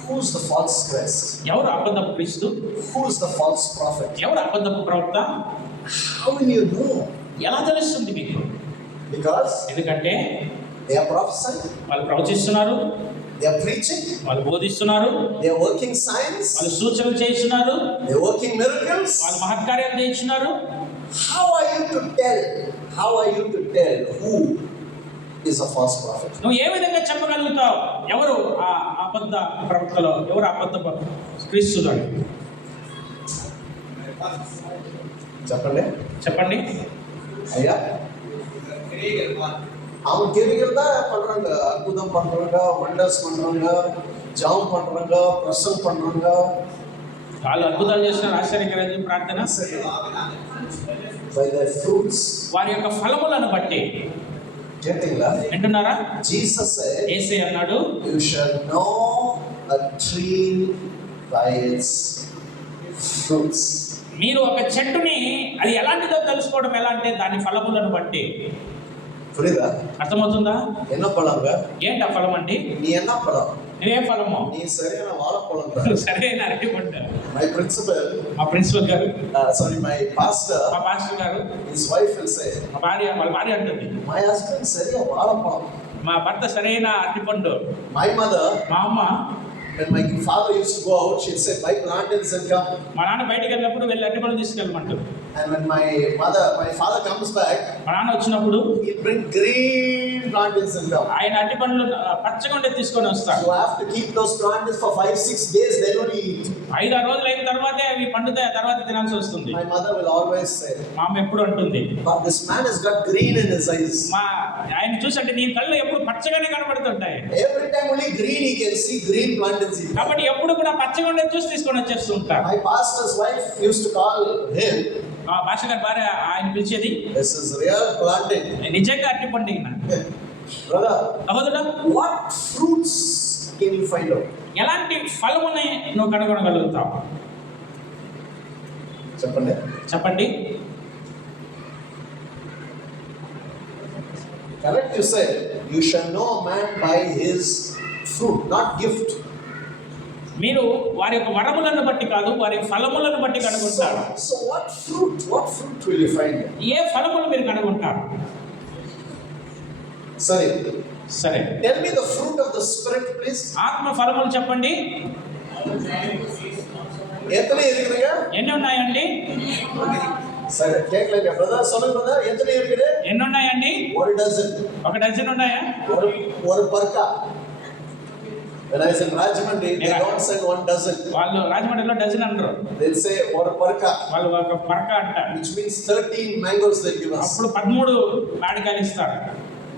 who's the false Christ, ఎవరు అబద్ధపు క్రీస్తు, who's the false prophet? ఎవరు అబద్ధపు ప్రవక్త? How will you know? ఎలా తెలుస్తుంది మీకు? Because ఎందుకంటే they are prophesying, వాళ్ళు ప్రవచిస్తున్నారు, they are preaching, వాళ్ళు బోధిస్తున్నారు, they are working signs, వాళ్ళు సూచనలు చేస్తున్నారు, they are working miracles. వాళ్ళు మహత్కార్యాలు చేస్తున్నారు. How are you to tell? How are you to tell who is a false prophet? నువ్వు ఏ విధంగా చెప్పగలుగుతావు ఎవరు ఆ అబద్ధ ప్రవక్తలో, ఎవరు అబద్ధ క్రీస్తులు? చెప్పండి చెప్పండి. ஐயா அவங்க கிரிகள் தான் பண்றாங்க, அற்புதம் பண்றாங்க, வண்டர்ஸ் பண்றாங்க, ஜாம் பண்றாங்க, பிரசங்கம் பண்றாங்க. వాళ్ళు అద్భుతాలు చేస్తున్నారు, ఆశ్చర్యకరమైన ప్రార్థన. By their fruits. వారి యొక్క ఫలములను బట్టి. கேட்டீங்களா? వింటున్నారా? Jesus said, యేసే అన్నాడు, you shall know a tree by its fruits. మీరు ఒక చెట్టుని అది ఎలాంటిదో తెలుసుకోవడం ఎలా అంటే దాని ఫలములను బట్టి. புரியுதா? అర్థమవుతుందా? என்ன பழங்க? ఏంటి ఆ ఫలం అండి? நீ என்ன பழம்? నువ్వే ఫలము? நீ சரியான வாழைப்பழம். సరైన అరటి పండు. My principal, మా ప్రిన్సిపల్ గారు, my pastor, మా పాస్టర్ గారు, his wife will say, మా భార్య, వాళ్ళ భార్య అంటుంది, my husband சரியா வாழைப்பழம். మా భర్త సరైన అరటి పండు. My mother, మా అమ్మ, when my father used to go out, she'd say, buy plantains and come. మా నాన్న బయటికి వెళ్ళినప్పుడు వెళ్ళి అరటి పండు తీసుకెళ్ళమంటారు. And when my father comes back, మా నాన్న వచ్చినప్పుడు he'll bring green plantains and come. ఆయన అరటి పండ్లు పచ్చగా ఉండే తీసుకొని వస్తాడు. You have to keep those plantains for 5-6 days, then only eat. 5-6 రోజులు అయిన తర్వాతే అవి పండుతాయి, తర్వాత తినాల్సి వస్తుంది. My mother will always say, మా అమ్మ ఎప్పుడు అంటుంది, but this man has got green in his eyes. మా ఆయన చూసి అంటే నీ కళ్ళు ఎప్పుడు పచ్చగానే కనబడుతుంటాయి. Every time only green he can see, green plantains he can. కాబట్టి ఎప్పుడు కూడా పచ్చగా ఉండేది చూసి తీసుకొని వచ్చేస్తూ ఉంటారు. My pastor's wife used to call him, మా భాష గారి భార్య ఆయన పిలిచేది, this is real plantain. నిజంగా అరటి పండు ఈయన. Brother, సహోదరుడా, what fruits can you find out? ఎలాంటి ఫలముని నువ్వు కనుగొనగలుగుతావు? చెప్పండి. Correct, you said, you shall know a man by his fruit, not gift. మీరు వారి యొక్క వరములను బట్టి కాదు, వారి ఫలములను బట్టి కనుగొంటారు. So what fruit will you find? ఏ ఫలములు మీరు కనుగొంటారు? సరే, tell me the fruit of the spirit, please. ఆత్మ ఫలములు చెప్పండి. எத்தனை இருக்குதுங்க? ఎన్ని ఉన్నాయండి? సరే, கேட்கலங்க பிரதர், சொல்லுங்க பிரதர், எத்தனை இருக்குது? ఎన్ని ఉన్నాయండి? ஒரு డజన్. ఒక డజన్ ఉన్నాయా? ஒரு పర్కా. When I was in Rajahmundry, they don't say one dozen. వాళ్ళు రాజమండ్రిలో డజన్ అనరు. They'll say one parka. వాళ్ళు ఒక పరక అంటారు. Which means 13 mangoes they give us. అప్పుడు 13 మామిడికాయలు ఇస్తారు.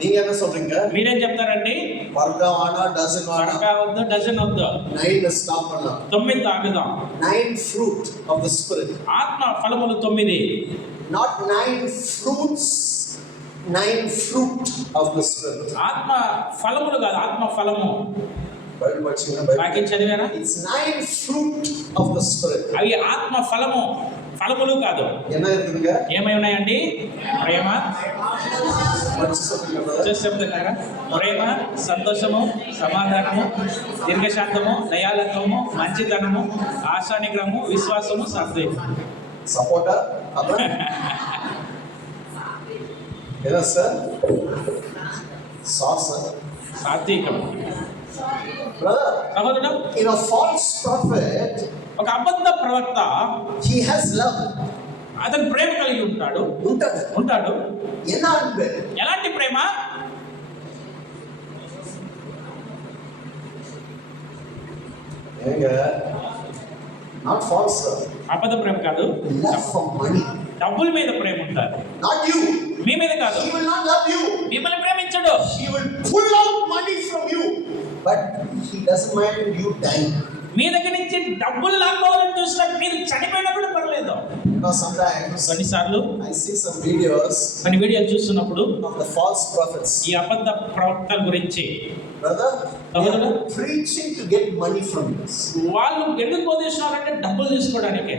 நீங்க என்ன சொல்றீங்க? మీరేం చెప్తారండి? పర్కా వానా డజన్ వానా? పరక వద్దు, డజన్ వద్దు. 9 స్టాప్ பண்ணலாம். 9 ఆగుదాం. 9 fruit of the spirit. ఆత్మ ఫలములు 9. Not 9 fruits. 9 fruit of the spirit. ఆత్మ ఫలములు కాదు, ఆత్మ ఫలము. బైబిల్ పఠించండి. వాక్యం చదివారా? It's 9 fruit of the spirit. అవి ఆత్మ ఫలములు కాదు. என்ன இருக்குதுங்க? ఏమై ఉన్నాయండి? ప్రేమ, చెప్తున్నారా? ప్రేమ, సంతోషము, సమాధానము, దీర్ఘశాంతము, దయాళత్వము, మంచితనము, ఆశానిగ్రహము, విశ్వాసము, సాత్వికము. సపోర్టా? Yes, sir. Sauce, sir. సాత్వికం. Brother, సహోదరుడు, in a false prophet, ఒక అబద్ధ ప్రవక్త he has love. అతను ప్రేమ కలిగి ఉంటాడు. ఉంటాడు. என்ன அன்பு? ఎలాంటి ప్రేమ? ஏங்க, not false, sir. అబద్ధ ప్రేమ కాదు, Love for money. డబ్బుల మీద ప్రేమ ఉంటాడు. Not you. మీ మీద కాదు. He will not love you. మిమ్మల్ని ప్రేమించడు. He will pull out money from you. But he doesn't mind you dying. మీ దగ్గర నుంచి డబ్బులు లాక్కోవాలని చూసినా మీరు చనిపోయినా కూడా పర్లేదు. You know, sometimes కొన్నిసార్లు I see some videos కొన్ని వీడియోలు చూస్తున్నప్పుడు of the false prophets. ఈ అబద్ధ ప్రవక్తల గురించి Brother, they are preaching to get money from you. వాళ్ళు ఎందుకు బోధిస్తున్నారంటే డబ్బులు తీసుకోవడానికి.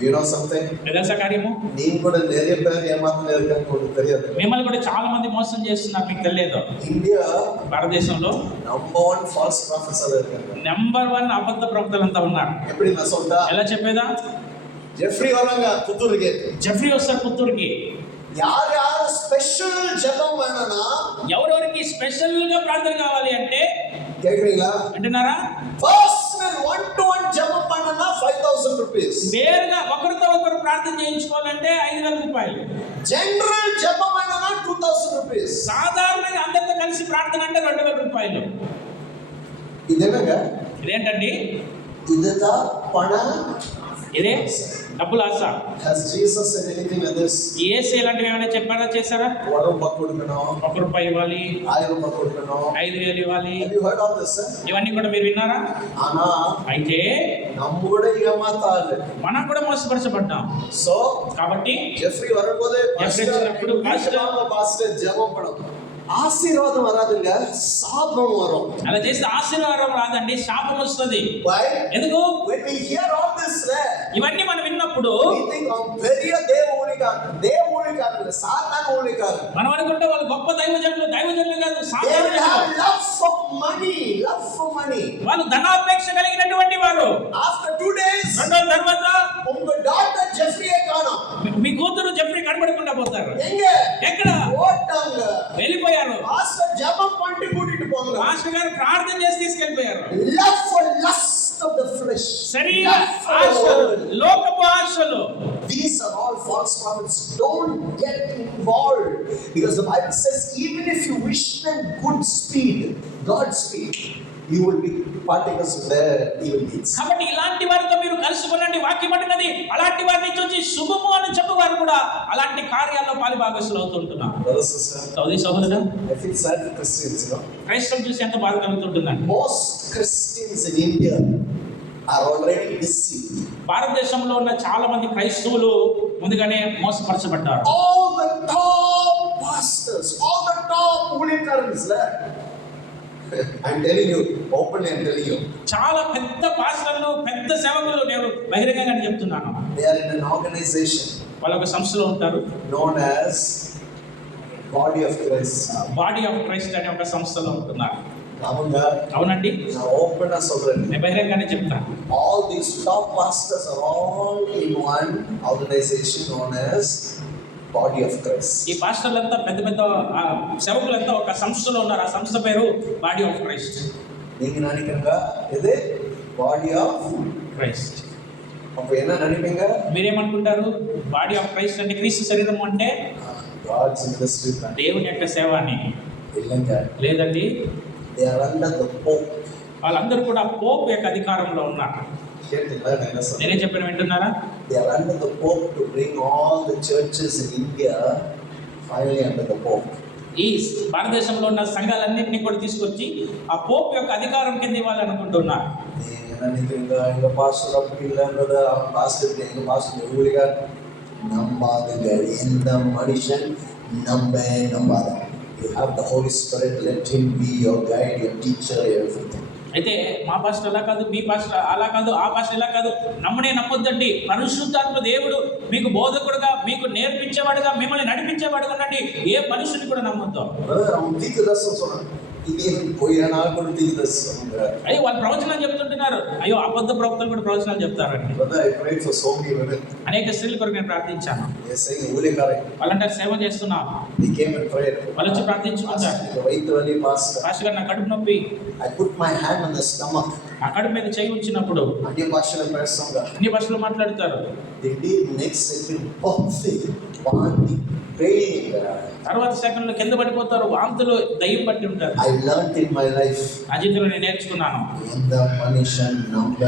Do you know something? తెలుసా కార్యము? నేను కూడా நிறைய பேர் ஏமாத்துறாங்க எனக்கு தெரியாது. మిమ్మల్ని కూడా చాలా మంది మోసం చేస్తున్నారు, మీకు తెలియదు. ఇండియా భారతదేశంలో నంబర్ 1 ఫాల్స్ ప్రొఫెసర్స్ இருக்காங்க. నెంబర్ 1 అబద్ధ ప్రవక్తలంతా ఉన్నారు. எப்படி நான் சொல்றா? ఎలా చెప్పేదా? జెఫ్రీ వరంగ పుత్తూరుకి. జెఫ్రీ వస్తారు పుత్తూరుకి. యారు స్పెషల్ జపం వేణనా? ఎవరెవరికి స్పెషల్ గా ప్రార్థన కావాలి అంటే కేకుறீங்களா? అంటున్నారా? పర్సనల్ 1-to-1 జపం వేణనా 5000 రూపాయస్. నేరుగా ఒకరితో ఒకరు ప్రార్థన చేయించుకోవాలంటే 5000 రూపాయలు. జనరల్ జపం వేణనా 2000 రూపాయస్. సాధారణంగా అందరితో కలిసి ప్రార్థన అంటే 2000 రూపాయలు. ఇదేనగా? ఇదేంటండి? ఇదతా పణ ఇదే డబ్బుల ఆశ. Has Jesus said anything like this? యేసు ఇలాంటివి ఏమైనా చెప్పారా, చేశారా? ₹1 కొడుకునో, ₹1 ఇవ్వాలి, ₹1000 కొడుకునో, 5000 ఇవ్వాలి. Have you heard all this, sir? ఇవన్నీ కూడా మీరు విన్నారా? ఆనా అయితే நம்ம கூட ஏமாத்தாரு. మనం కూడా మోసపరచబడ్డాం. సో కాబట్టి జెఫ్రీ வரும்போது జెఫ్రీ వచ్చినప్పుడు பாஸ்டர் ஜெபம் பண்ணணும். ఆశీర్వాదం వరాదుగా శాపం వరం. అలా చేస్తే ఆశీర్వాదం రాదండి, శాపం వస్తుంది. Why? ఎందుకు? When we hear all this, ఇవన్నీ మనం విన్నప్పుడు we think పెరియ దేవుడికారు సాతాను ఊలికారు. మనం అనుకుంటే వాళ్ళు గొప్ప దైవజనులు కాదు, They సాతానులు. have love for money. వాళ్ళు ధనాపేక్ష కలిగినటువంటి వారు. After 2 days, రెండో తర్వాత உங்க డాటర్ జెఫ్రీయే కాణం. మీ కూతురు జెఫ్రీ కనబడకుండా పోతారు. ఎక్కడ? ఓటాంగ వెళ్ళిపోయారు. పాస్టర్ జపం పండి కూటిட்டு పోంగ. మాస్టర్ గారు ప్రార్థన చేసి తీసుకెళ్ళిపోయారు. Love for lust of the flesh. శరీర ఆశలు, లోకపు ఆశలు. These are all false prophets. Don't get involved, because the Bible says even if you wish them good speed, God's speed, you will be partakers of their evil deeds. కాబట్టి ఇలాంటి వారితో మీరు కలుసుకునండి. వాక్యం అంటున్నది అలాంటి వారిని చూసి శుభము అని చెప్పేవారు కూడా అలాంటి కార్యాల్లో పాలుభాగస్తులు అవుతుంటున్నారు. Brother, sister, సహోదరుడు, I feel sad for Christians, you know. క్రైస్తవం చూసి ఎంత బాధ కలుగుతుంటుందండి. Most Christians in India are already deceived. భారతదేశంలో ఉన్న చాలా మంది క్రైస్తవులు ముందుగానే మోసపరచబడ్డారు. All the top pastors, all the top ஊழியக்காரர்கள், I'm telling you, openly I'm telling you, చాలా పెద్ద పాస్టర్లు, పెద్ద సేవకులు, నేను బహిరంగంగా చెప్తున్నాను. they are in an organization వాళ్ళ ఒక సంస్థలో ఉంటారు, known as Body of Christ. Body of Christ అనే ఒక సంస్థలో ఉంటున్నారు. அவங்க అవునండి, நான் ఓపెన్ గా சொல்றேன். నేను బహిరంగానే చెప్తాను. All these top pastors are all in one organization known as Body of Christ. ఈ పాస్టర్లంతా పెద్ద పెద్ద సేవకులంతా ఒక సంస్థలో ఉన్నారు. ఆ సంస్థ పేరు బాడీ ఆఫ్ క్రైస్ట్. நீங்க நினைக்கிறீங்க இது Body of క్రైస్ట్. அப்ப என்ன நினைப்பீங்க? మీరేమనుకుంటారు? బాడీ ఆఫ్ క్రైస్ట్ అంటే క్రీస్తు శరీరం అంటే God's ministry. దేవుని యొక్క సేవ అని. இல்லங்க, లేదండి, they are under the Pope. వాళ్ళందరూ కూడా పోప్ యొక్క అధికారంలో ఉన్నారు. கேட்டீங்களா நான் என்ன சொல்றேன்? నేనే చెప్పిన వింటున్నారా? They are under the Pope to bring all the churches in India finally under the Pope. ఈ భారతదేశంలో ఉన్న సంఘాలన్నింటినీ కూడా తీసుకొచ్చి ఆ పోప్ యొక్క అధికారం కింద ఇవ్వాలనుకుంటున్నారు. நீங்க நினைக்கிறீங்க எங்க பாஸ்டர் அப்படி இல்லைன்றது, அவன் பாஸ்டர் எங்க பாஸ்டர் ஊழியா நம்பாதுங்க. எந்த மனுஷன் நம்பாத. You have the Holy Spirit, let him be your guide, your teacher, everything. అయితే మా పాస్టర్ అలా కాదు, మీ పాస్టర్ అలా కాదు, ఆ పాస్టర్ ఇలా కాదు, నమ్మొద్దండి. పరిశుద్ధాత్మ దేవుడు మీకు బోధకుడుగా, మీకు నేర్పించేవాడుగా, మిమ్మల్ని నడిపించేవాడుగా ఉండండి. ఏ మనుషుని కూడా నమ్మొద్దు. அவன் தீர்க்கதரிசனம் சொன்னான், ఇదేం పోయానా కూడా తెలియదు అసలు. అయ్యో వాళ్ళు ప్రవచనాలు చెప్తుంటున్నారు. అయ్యో అబద్ధ ప్రవక్తలు కూడా ప్రవచనాలు చెప్తారండి. Brother, I prayed for so many women. అనేక స్త్రీల కొరకు నేను ప్రార్థించాను. They're saying, "Ulekare." వాళ్ళంటారు సేవ చేస్తున్నాం. They came and prayed. వాళ్ళు వచ్చి ప్రార్థించుకుంటారు. Pastor, wait early, Pastor. Pastor గారు నా కడుపు నొప్పి. I put my hand on the stomach. ఆ కడుపు మీద చేయి ఉంచినప్పుడు అన్య భాషలో ప్రసంగా అన్ని భాషలు మాట్లాడతారు. దిండి నెక్స్ట్ సెకండ్ పొత్తి వాంతి పెయిన్. తర్వాత సెకండ్లో కింద పడిపోతారు. వాంతులు దయ్యం పట్టి ఉంటారు. I learned in my life. ఆ జీవితంలో నేను నేర్చుకున్నాను. ఎంత మనిషిని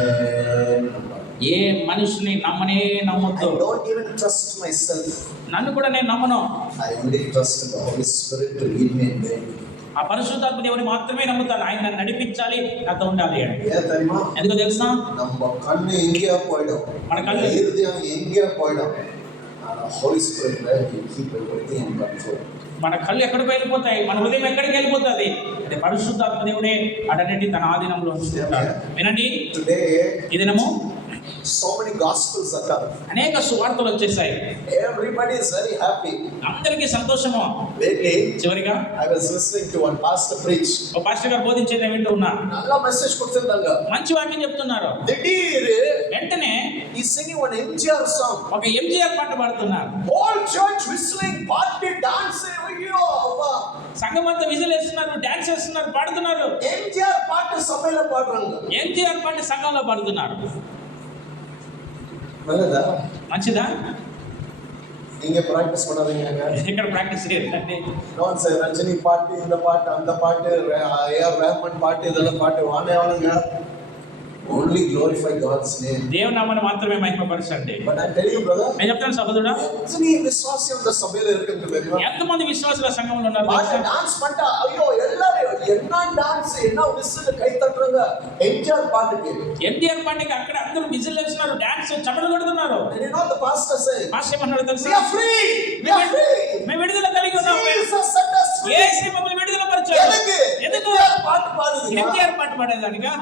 ఏ మనిషిని నమ్మనే నమ్మొద్దు. I don't even trust myself. నన్ను కూడా నేను నమ్మను. I only trust the Holy Spirit to lead me and guide me. ఆ పరిశుద్ధాత్మ దేవుని మాత్రమే నమ్ముతాను. ఆయన నన్ను నడిపించాలి, నాతో ఉండాలి అని. ஏன் தெரியுமா? ఎందుకో తెలుసా? நம்ம கண்ணு எங்கேயா போயிடும், మన కళ్ళు இருதயம் எங்கேயா போயிடும், ஆனா Holy Spirit will keep everything in control. మన కళ్ళు ఎక్కడికి వెళ్ళిపోతాయి, మన హృదయం ఎక్కడికి వెళ్ళిపోతుంది. అంటే పరిశుద్ధాత్మ దేవుడే అటన్నిటి తన ఆధీనంలో ఉంచుతాడు. వినండి, Today ఈ దినము so many gospels are coming. అనేక సువార్తలు వచ్చేసాయి. Everybody is very happy. అందరికీ సంతోషము. Lately చివరిగా I was listening to one pastor preach. ఒక పాస్టర్ గారు బోధించేది వింటూ ఉన్నా. நல்ல மெசேஜ் கொடுத்திருந்தாங்க. మంచి వాక్యం చెప్తున్నారు. திடீர் వెంటనే he singing one MGR song. ఒక ఎంజీఆర్ పాట పాడుతున్నారు. Whole church whistling, party, dancing. అయ్యో అవ్వా. సంఘం అంతా విజిల్ వేస్తున్నారు, డాన్స్ చేస్తున్నారు, పాడుతున్నారు. MGR పాట సభలో పాడుறாங்க. ఎంజీఆర్ పాట సంఘంలో పాడుతున్నారు. நல்லதா? మంచిదా? நீங்க பிராக்டிஸ் பண்ணாதீங்க. ఇక్కడ ప్రాక్టీస్ చేయండి. நான் சார் ரஜினி பாட்டு, இந்த பாட்டு, அந்த பாட்டு, ஏஆர் ரஹ்மான் பாட்டு, இதெல்லாம் பாட்டு வானே வானுங்க. Only glorify God's name. దేవుని నామాన్ని మాత్రమే మహిమపరచండి. But I tell you brother, నేను చెప్తాను సహోదరుడా, எத்தனை விசுவாசி அந்த சபையில இருக்குன்னு தெரியுமா? ఎంతమంది విశ్వాసుల సంఘంలో ఉన్నారు பாட்டு తెలుసా? டான்ஸ் பண்ணிட்டா ஐயோ எல்லாரும் என்ன டான்ஸ் என்ன விசில் கை தட்டுறாங்க என்ஜாய் பாட்டுக்கு. ఎన్టీఆర్ పార్టీకి అక్కడ అందరూ విజిల్ వేస్తున్నారు, డాన్స్ చప్పట్లు కొడుతున్నారు. And you know the pastor say, pastor ఏమన్నాడు we తెలుసా? are free, we are free. మేము విడుదల కలిగి ఉన్నాము. Jesus set us free. యేసు మమ్మల్ని విడుదల పరిచాడు. ఎందుకు? పాట పాడుది. ఎన్టీఆర్ పాట పాడేదానిగా?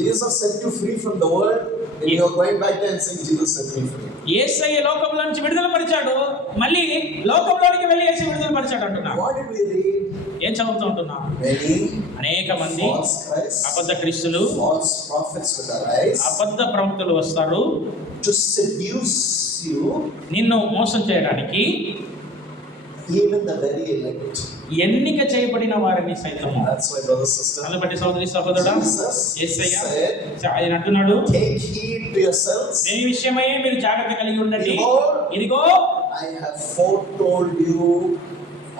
Jesus set you free from the world and you are going back there and saying Jesus set me free. యేసయ్య లోకంలో నుంచి విడుదల పరిచాడు, మళ్ళీ లోకంలోనికి వెళ్ళి యేసు విడుదల పరిచాడు అంటున్నా. What did we read? ఏం చదువుతూ ఉంటున్నా? Many అనేక మంది false Christs, అబద్ధ క్రీస్తులు, false prophets will arise అబద్ధ ప్రవక్తలు వస్తారు to seduce you, నిన్ను మోసం చేయడానికి. even the very elect. ఎన్నిక చేయబడిన వారిని సైతము. That's why brothers sisters, అందుబట్టి సోదరి సహోదరుడా, Jesus యేసయ్య said, ఆయన అంటున్నాడు, take heed to yourselves. మీ విషయమై మీరు జాగ్రత్త కలిగి ఉండండి. ఇదిగో I have foretold you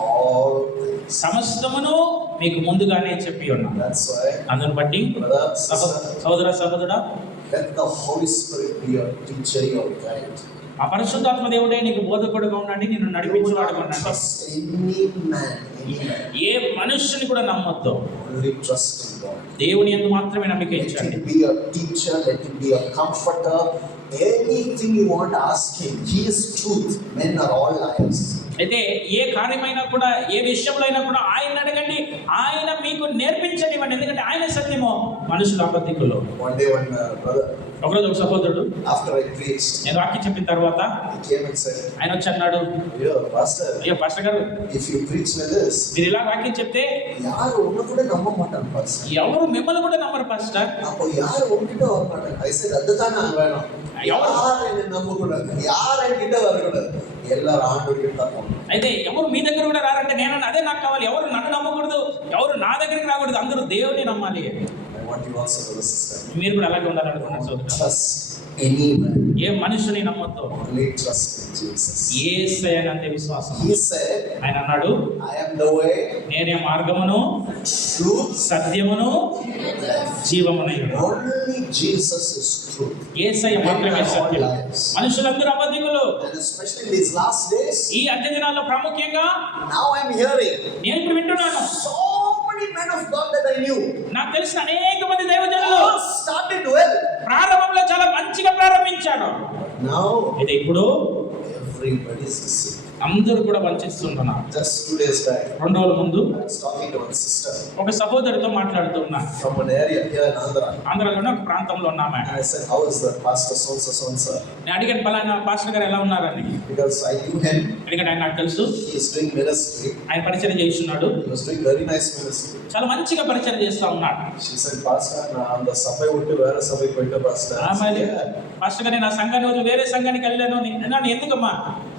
all things. సమస్తమును మీకు ముందుగానే చెప్పి ఉన్నాను. That's why, అందుని బట్టి brother, sister, సహోదరుడా, let the Holy Spirit be your teacher, your guide. ఆ పరిశుద్ధాత్మ దేవుడే నీకు బోధకుడుగా ఉండండి, నిన్ను నడిపించువాడుగా ఉండండి. Trust any man, any man. ఏ మనుష్యుని కూడా నమ్మొద్దు, Only trust in God. దేవుని యందు మాత్రమే నమ్మిక Let ఇచ్చండి. him be your teacher, let him be your comforter. Anything you want, ask him. He is truth. Men are all liars. అయితే ఏ కార్యమైనా కూడా, ఏ విషయంలో అయినా కూడా ఆయన అడగండి, ఆయన మీకు నేర్పించనివ్వండి. ఎందుకంటే ఆయన సత్యము, మనుషులు అబద్ధికులు. One day, one brother, ఒకరోజు ఒక సహోదరుడు after I preached, నేను వాక్యం చెప్పిన తర్వాత he came and said, ఆయన వచ్చి అన్నాడు, "Yo, pastor, అయ్యో పాస్టర్ గారు, if you preach like this, మీరు ఇలా వాక్యం చెప్తే யாரு உன்னை கூட நம்ப மாட்டாங்க pastor. ఎవరు మిమ్మల్ని కూడా నమ్మరు పాస్టర్. அப்போ யாரு உன்கிட்ட வர மாட்டாங்க." I said, "அதுதான் நான் வேணும். யார் என்னை நம்ப கூடாது, யார் என்கிட்ட வரக்கூடாது, எல்லாரும் ஆண்டவர்கிட்ட தான் போகணும்." అయితే ఎవరు మీ దగ్గర కూడా రారంటే నేను అదే నాకు కావాలి. ఎవరు నన్ను నమ్మకూడదు, ఎవరు నా దగ్గరికి రాకూడదు, అందరూ దేవుని నమ్మాలి. I want you also to sister. మీరు కూడా అలాగే ఉండాలనుకున్నాను సోదరుడు. Trust any man. ఏ మనుషుని నమ్మొద్దు, Only trust in Jesus. యేసయ్యని అంతే విశ్వాసం. He said, ఆయన అన్నాడు, I am the way, నేనే మార్గమును, truth, సత్యమును, life. జీవమునై ఉన్నాను. Only Jesus is truth. యేసయ్య మాత్రమే సత్యం. మనుషులందరూ అబద్ధికులు. And especially in these last days, ఈ అంత్య దినాల్లో ప్రాముఖ్యంగా now I am hearing నేను ఇప్పుడు వింటున్నాను, so many men of God that I knew నాకు తెలిసిన అనేక మంది దైవజనులు all started well. ప్రారంభంలో చాలా మంచిగా ప్రారంభించాడు. Now అయితే ఇప్పుడు everybody is sick. అందరూ కూడా వంచిస్తున్నారు. Just 2 days back, 2 రోజుల ముందు I was talking to one sister ఒక సహోదరితో మాట్లాడుతూ ఉన్నా. from an area here in Andhra. ఆంధ్రాలోనే ఒక ప్రాంతంలో ఉన్నామే. And I said, how is the pastor so and so? నేను అడిగాను, పలానా పాస్టర్ గారు ఎలా ఉన్నారని. Because I knew him. ఎందుకంటే ఆయన నాకు తెలుసు, He is doing ministry. ఆయన పరిచయం చేస్తున్నాడు, He was doing very nice ministry. చాలా మంచిగా పరిచయం చేస్తా ఉన్నాడు. She said, Pastor, na அந்த சபை விட்டு வேற சபைக்கு போயிட்ட pastor. ఆమె పాస్టర్ గారు, నా సంఘాన్ని వదిలి వేరే సంఘానికి వెళ్ళాను. నన్ను ఎందుకమ్మా?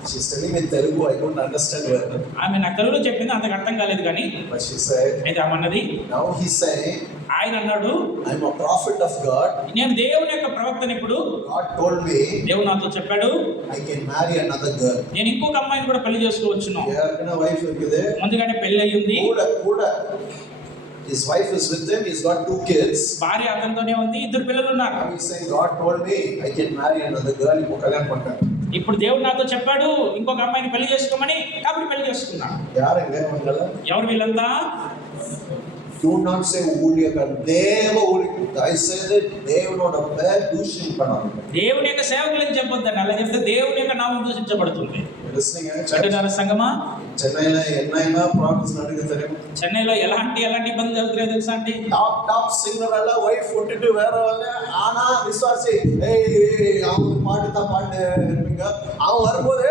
She's telling me in Telugu, I don't understand well. ఆమె నాకు తెలుగులో చెప్పింది, అంతకు అర్థం కాలేదు. కానీ But she said, అయితే ఆమె అన్నది, now he's saying, ఆయన అన్నాడు, I'm a prophet of God. నేను దేవుని యొక్క ప్రవక్తని. ఇప్పుడు God told me దేవుడు నాతో చెప్పాడు, I can marry another girl. నేను ఇంకొక అమ్మాయిని కూడా పెళ్లి చేసుకోవచ్చును. யாருக்குன்னா wife இருக்குது. ముందుగానే పెళ్లి అయ్యింది, கூட his wife is with him. He's got 2 kids. భార్య అతనితోనే ఉంది, 2 పిల్లలు ఉన్నారు. Now he's saying, God told me I can marry another girl. இப்போ கல்யாணம் பண்ணிட்டேன். ఇప్పుడు దేవుడు నాతో చెప్పాడు ఇంకొక అమ్మాయిని పెళ్లి చేసుకోమని, కాబట్టి పెళ్లి చేసుకున్నాను. யாருங்க அவங்கள? ఎవరు వీళ్ళంతా? Do not say ஊழியக்காரன். தேவ ஊழியக்காரன். దయచేసి దేవునోட పేరు దూషణ பண்ணாதீங்க. దేవుని యొక్క సేవకులని చెప్పొద్దండి. అలా చెప్తే దేవుని యొక్క నామం దూషించబడుతుంది. లిస్నింగ్ చెడ్డదార సంగమా, చెన్నైలో ఎన్నైనా ప్రాబ్లమ్స్ నడుగు தெரியும். చెన్నైలో ఎలాంటి ఇబ్బందులు జరుగుతున్నాయో తెలుసా అండి? టాప్ సింగర్ అలా వైఫ్ விட்டுட்டு வேற ஆனா விசுவாசி ஏய் அவன் பாட்டு இருப்பீங்க. அவன் வரும்போது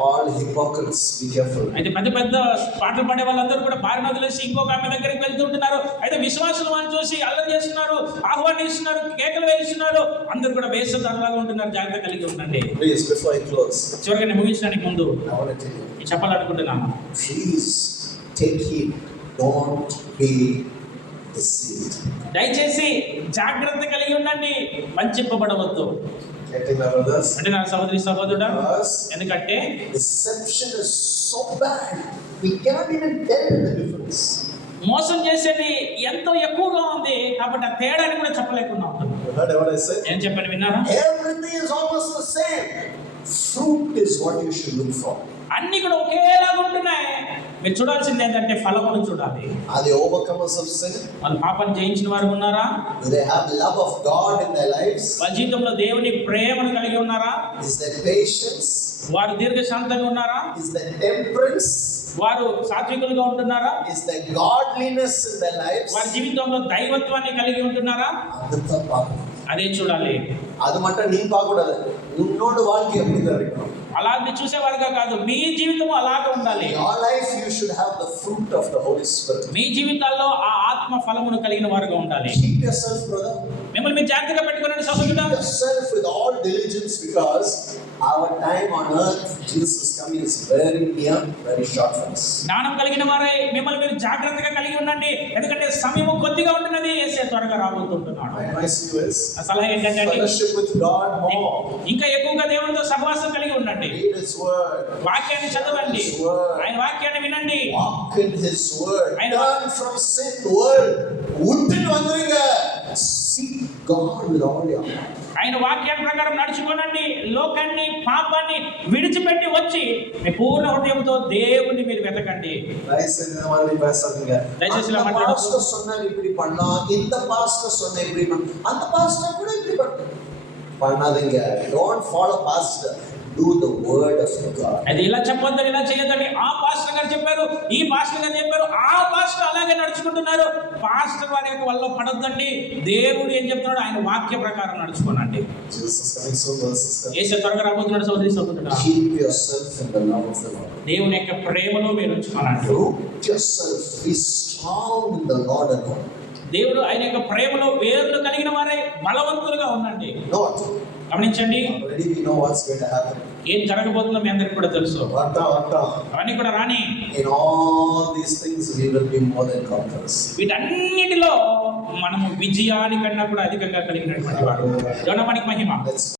all hypocrites, be careful. అయితే పెద్ద పాటలు పాడే వాళ్ళందరూ కూడా భార్యను వదిలేసి ఇంకొక ఆమె దగ్గరికి వెళ్తుంటున్నారు. అయితే విశ్వాసులు వాళ్ళని చూసి అల్లరి చేస్తున్నారు, ఆహ్వానిస్తున్నారు, కేకలు వేస్తున్నారు. అందరూ కూడా వేషధారులాగా ఉంటున్నారు. జాగ్రత్త కలిగి ఉండండి. Please, before I close, చివరిగా నేను ముగించడానికి ముందు I want to tell you, చెప్పాలనుకుంటున్నాను, please take heed, don't be deceived. దయచేసి జాగ్రత్త కలిగి ఉండండి, వంచింపబడవద్దు. Getting my brothers? అంటే నా సహోదరి సహోదరుడా, Because ఎందుకంటే deception is so bad, we cannot even tell the difference. మోసం చేసేది ఎంతో ఎక్కువగా ఉంది, కాబట్టి ఆ తేడాని కూడా చెప్పలేకుండా ఉంటుంది. You heard what I said? ఏం చెప్పాను, విన్నారా? Everything is almost the same. Fruit is what you should look for. అన్ని కూడా ఒకేలాగా ఉంటున్నాయి. మీరు చూడాల్సింది ఏంటంటే ఫలమును చూడాలి. Are they overcomers of sin? వాళ్ళు పాపాన్ని జయించిన వారు ఉన్నారా? Do they have love of God in their lives? వాళ్ళ జీవితంలో దేవుని ప్రేమను కలిగి ఉన్నారా? Is there patience? వారు దీర్ఘశాంతంగా ఉన్నారా? Is there temperance? వారు సాత్వికులుగా ఉంటున్నారా? Is there godliness in their lives? వారి జీవితంలో దైవత్వాన్ని కలిగి ఉంటున్నారా? அதுதான் பார்க்கணும். అదే చూడాలి. அது மட்டும் நீ பார்க்க கூடாது. உன்னோட வாழ்க்கை அப்படிதான் இருக்கணும். అలాంటి చూసేవారుగా కాదు, మీ జీవితం అలాగే ఉండాలి. In your life you should have the fruit of the Holy Spirit. మీ జీవితాల్లో ఆ ఆత్మ ఫలమును కలిగిన వారుగా ఉండాలి. Keep yourself, brother. మిమ్మల్ని మీరు జాగ్రత్తగా పెట్టుకోండి సహోదరుడా. Keep yourself with all diligence, because our time on earth, Jesus coming is very near, very short for us. జ్ఞానం కలిగిన వారే మిమ్మల్ని మీరు జాగ్రత్తగా కలిగి ఉండండి, ఎందుకంటే సమయం కొద్దిగా ఉంటున్నది. యేసే త్వరగా రాబోతుంటున్నాడు. My advice to you is ఆ సలహా ఏంటంటే fellowship with God more. ఇంకా ఎక్కువగా దేవునితో సహవాసం కలిగి ఉండండి. Read His word. వాక్యాన్ని చదవండి, ఆయన వాక్యాన్ని వినండి, Walk in His word. I know. Turn from sin world. உன்னில் வந்துருங்க. Seek God with all your heart. ఆయన వాక్యాన్ని ప్రకారం నడుచుకోనండి. లోకాన్ని పాపాన్ని విడిచిపెట్టి వచ్చి మీ పూర్ణ హృదయంతో దేవుని మీరు వెతకండి. దయచేసి இந்த மாதிரி பேசாதீங்க. దయచేసి அந்த మాట్లాడొద్దు. பாஸ்டர் சொன்னார் இப்படி பண்ணலாம், இந்த பாஸ்டர் சொன்னா இப்படி பண்ணலாம், அந்த பாஸ்டர் கூட இப்படி பண்ணாதீங்க. Don't follow pastor. Do the word of God. అది ఇలా చెప్పొద్దని, ఇలా చేయొద్దని. ఆ పాస్టర్ గారు చెప్పారు, ఈ పాస్టర్ గారు చెప్పారు, ఆ పాస్టర్ అలాగే నడుచుకుంటున్నారు. పాస్టర్ వారి యొక్క వల్ల పడొద్దండి. దేవుడు ఏం చెప్తున్నాడు, ఆయన వాక్య ప్రకారం నడుచుకోనండి. Jesus coming soon, brothers and sisters. యేసు త్వరగా రాబోతున్నాడు సోదరి సోదరుడా. Keep yourself in the love of the Lord. దేవుని యొక్క ప్రేమలో మీరు ఉంచుకోనండి. Root yourself. Be strong in the Lord alone. దేవుడు ఆయన యొక్క ప్రేమలో వేర్లు కలిగిన వారే బలవంతులుగా ఉండండి. Note. గమనించండి, Already we know what's going to happen. ఏం జరగబోతుందో మీ అందరికి కూడా తెలుసు. అవన్నీ కూడా రాని. In all these things we will be more than conquerors. వీటన్నిటిలో మనము విజయానికన్నా కూడా అధికంగా కలిగినటువంటి వారు. దేవుని మహిమ.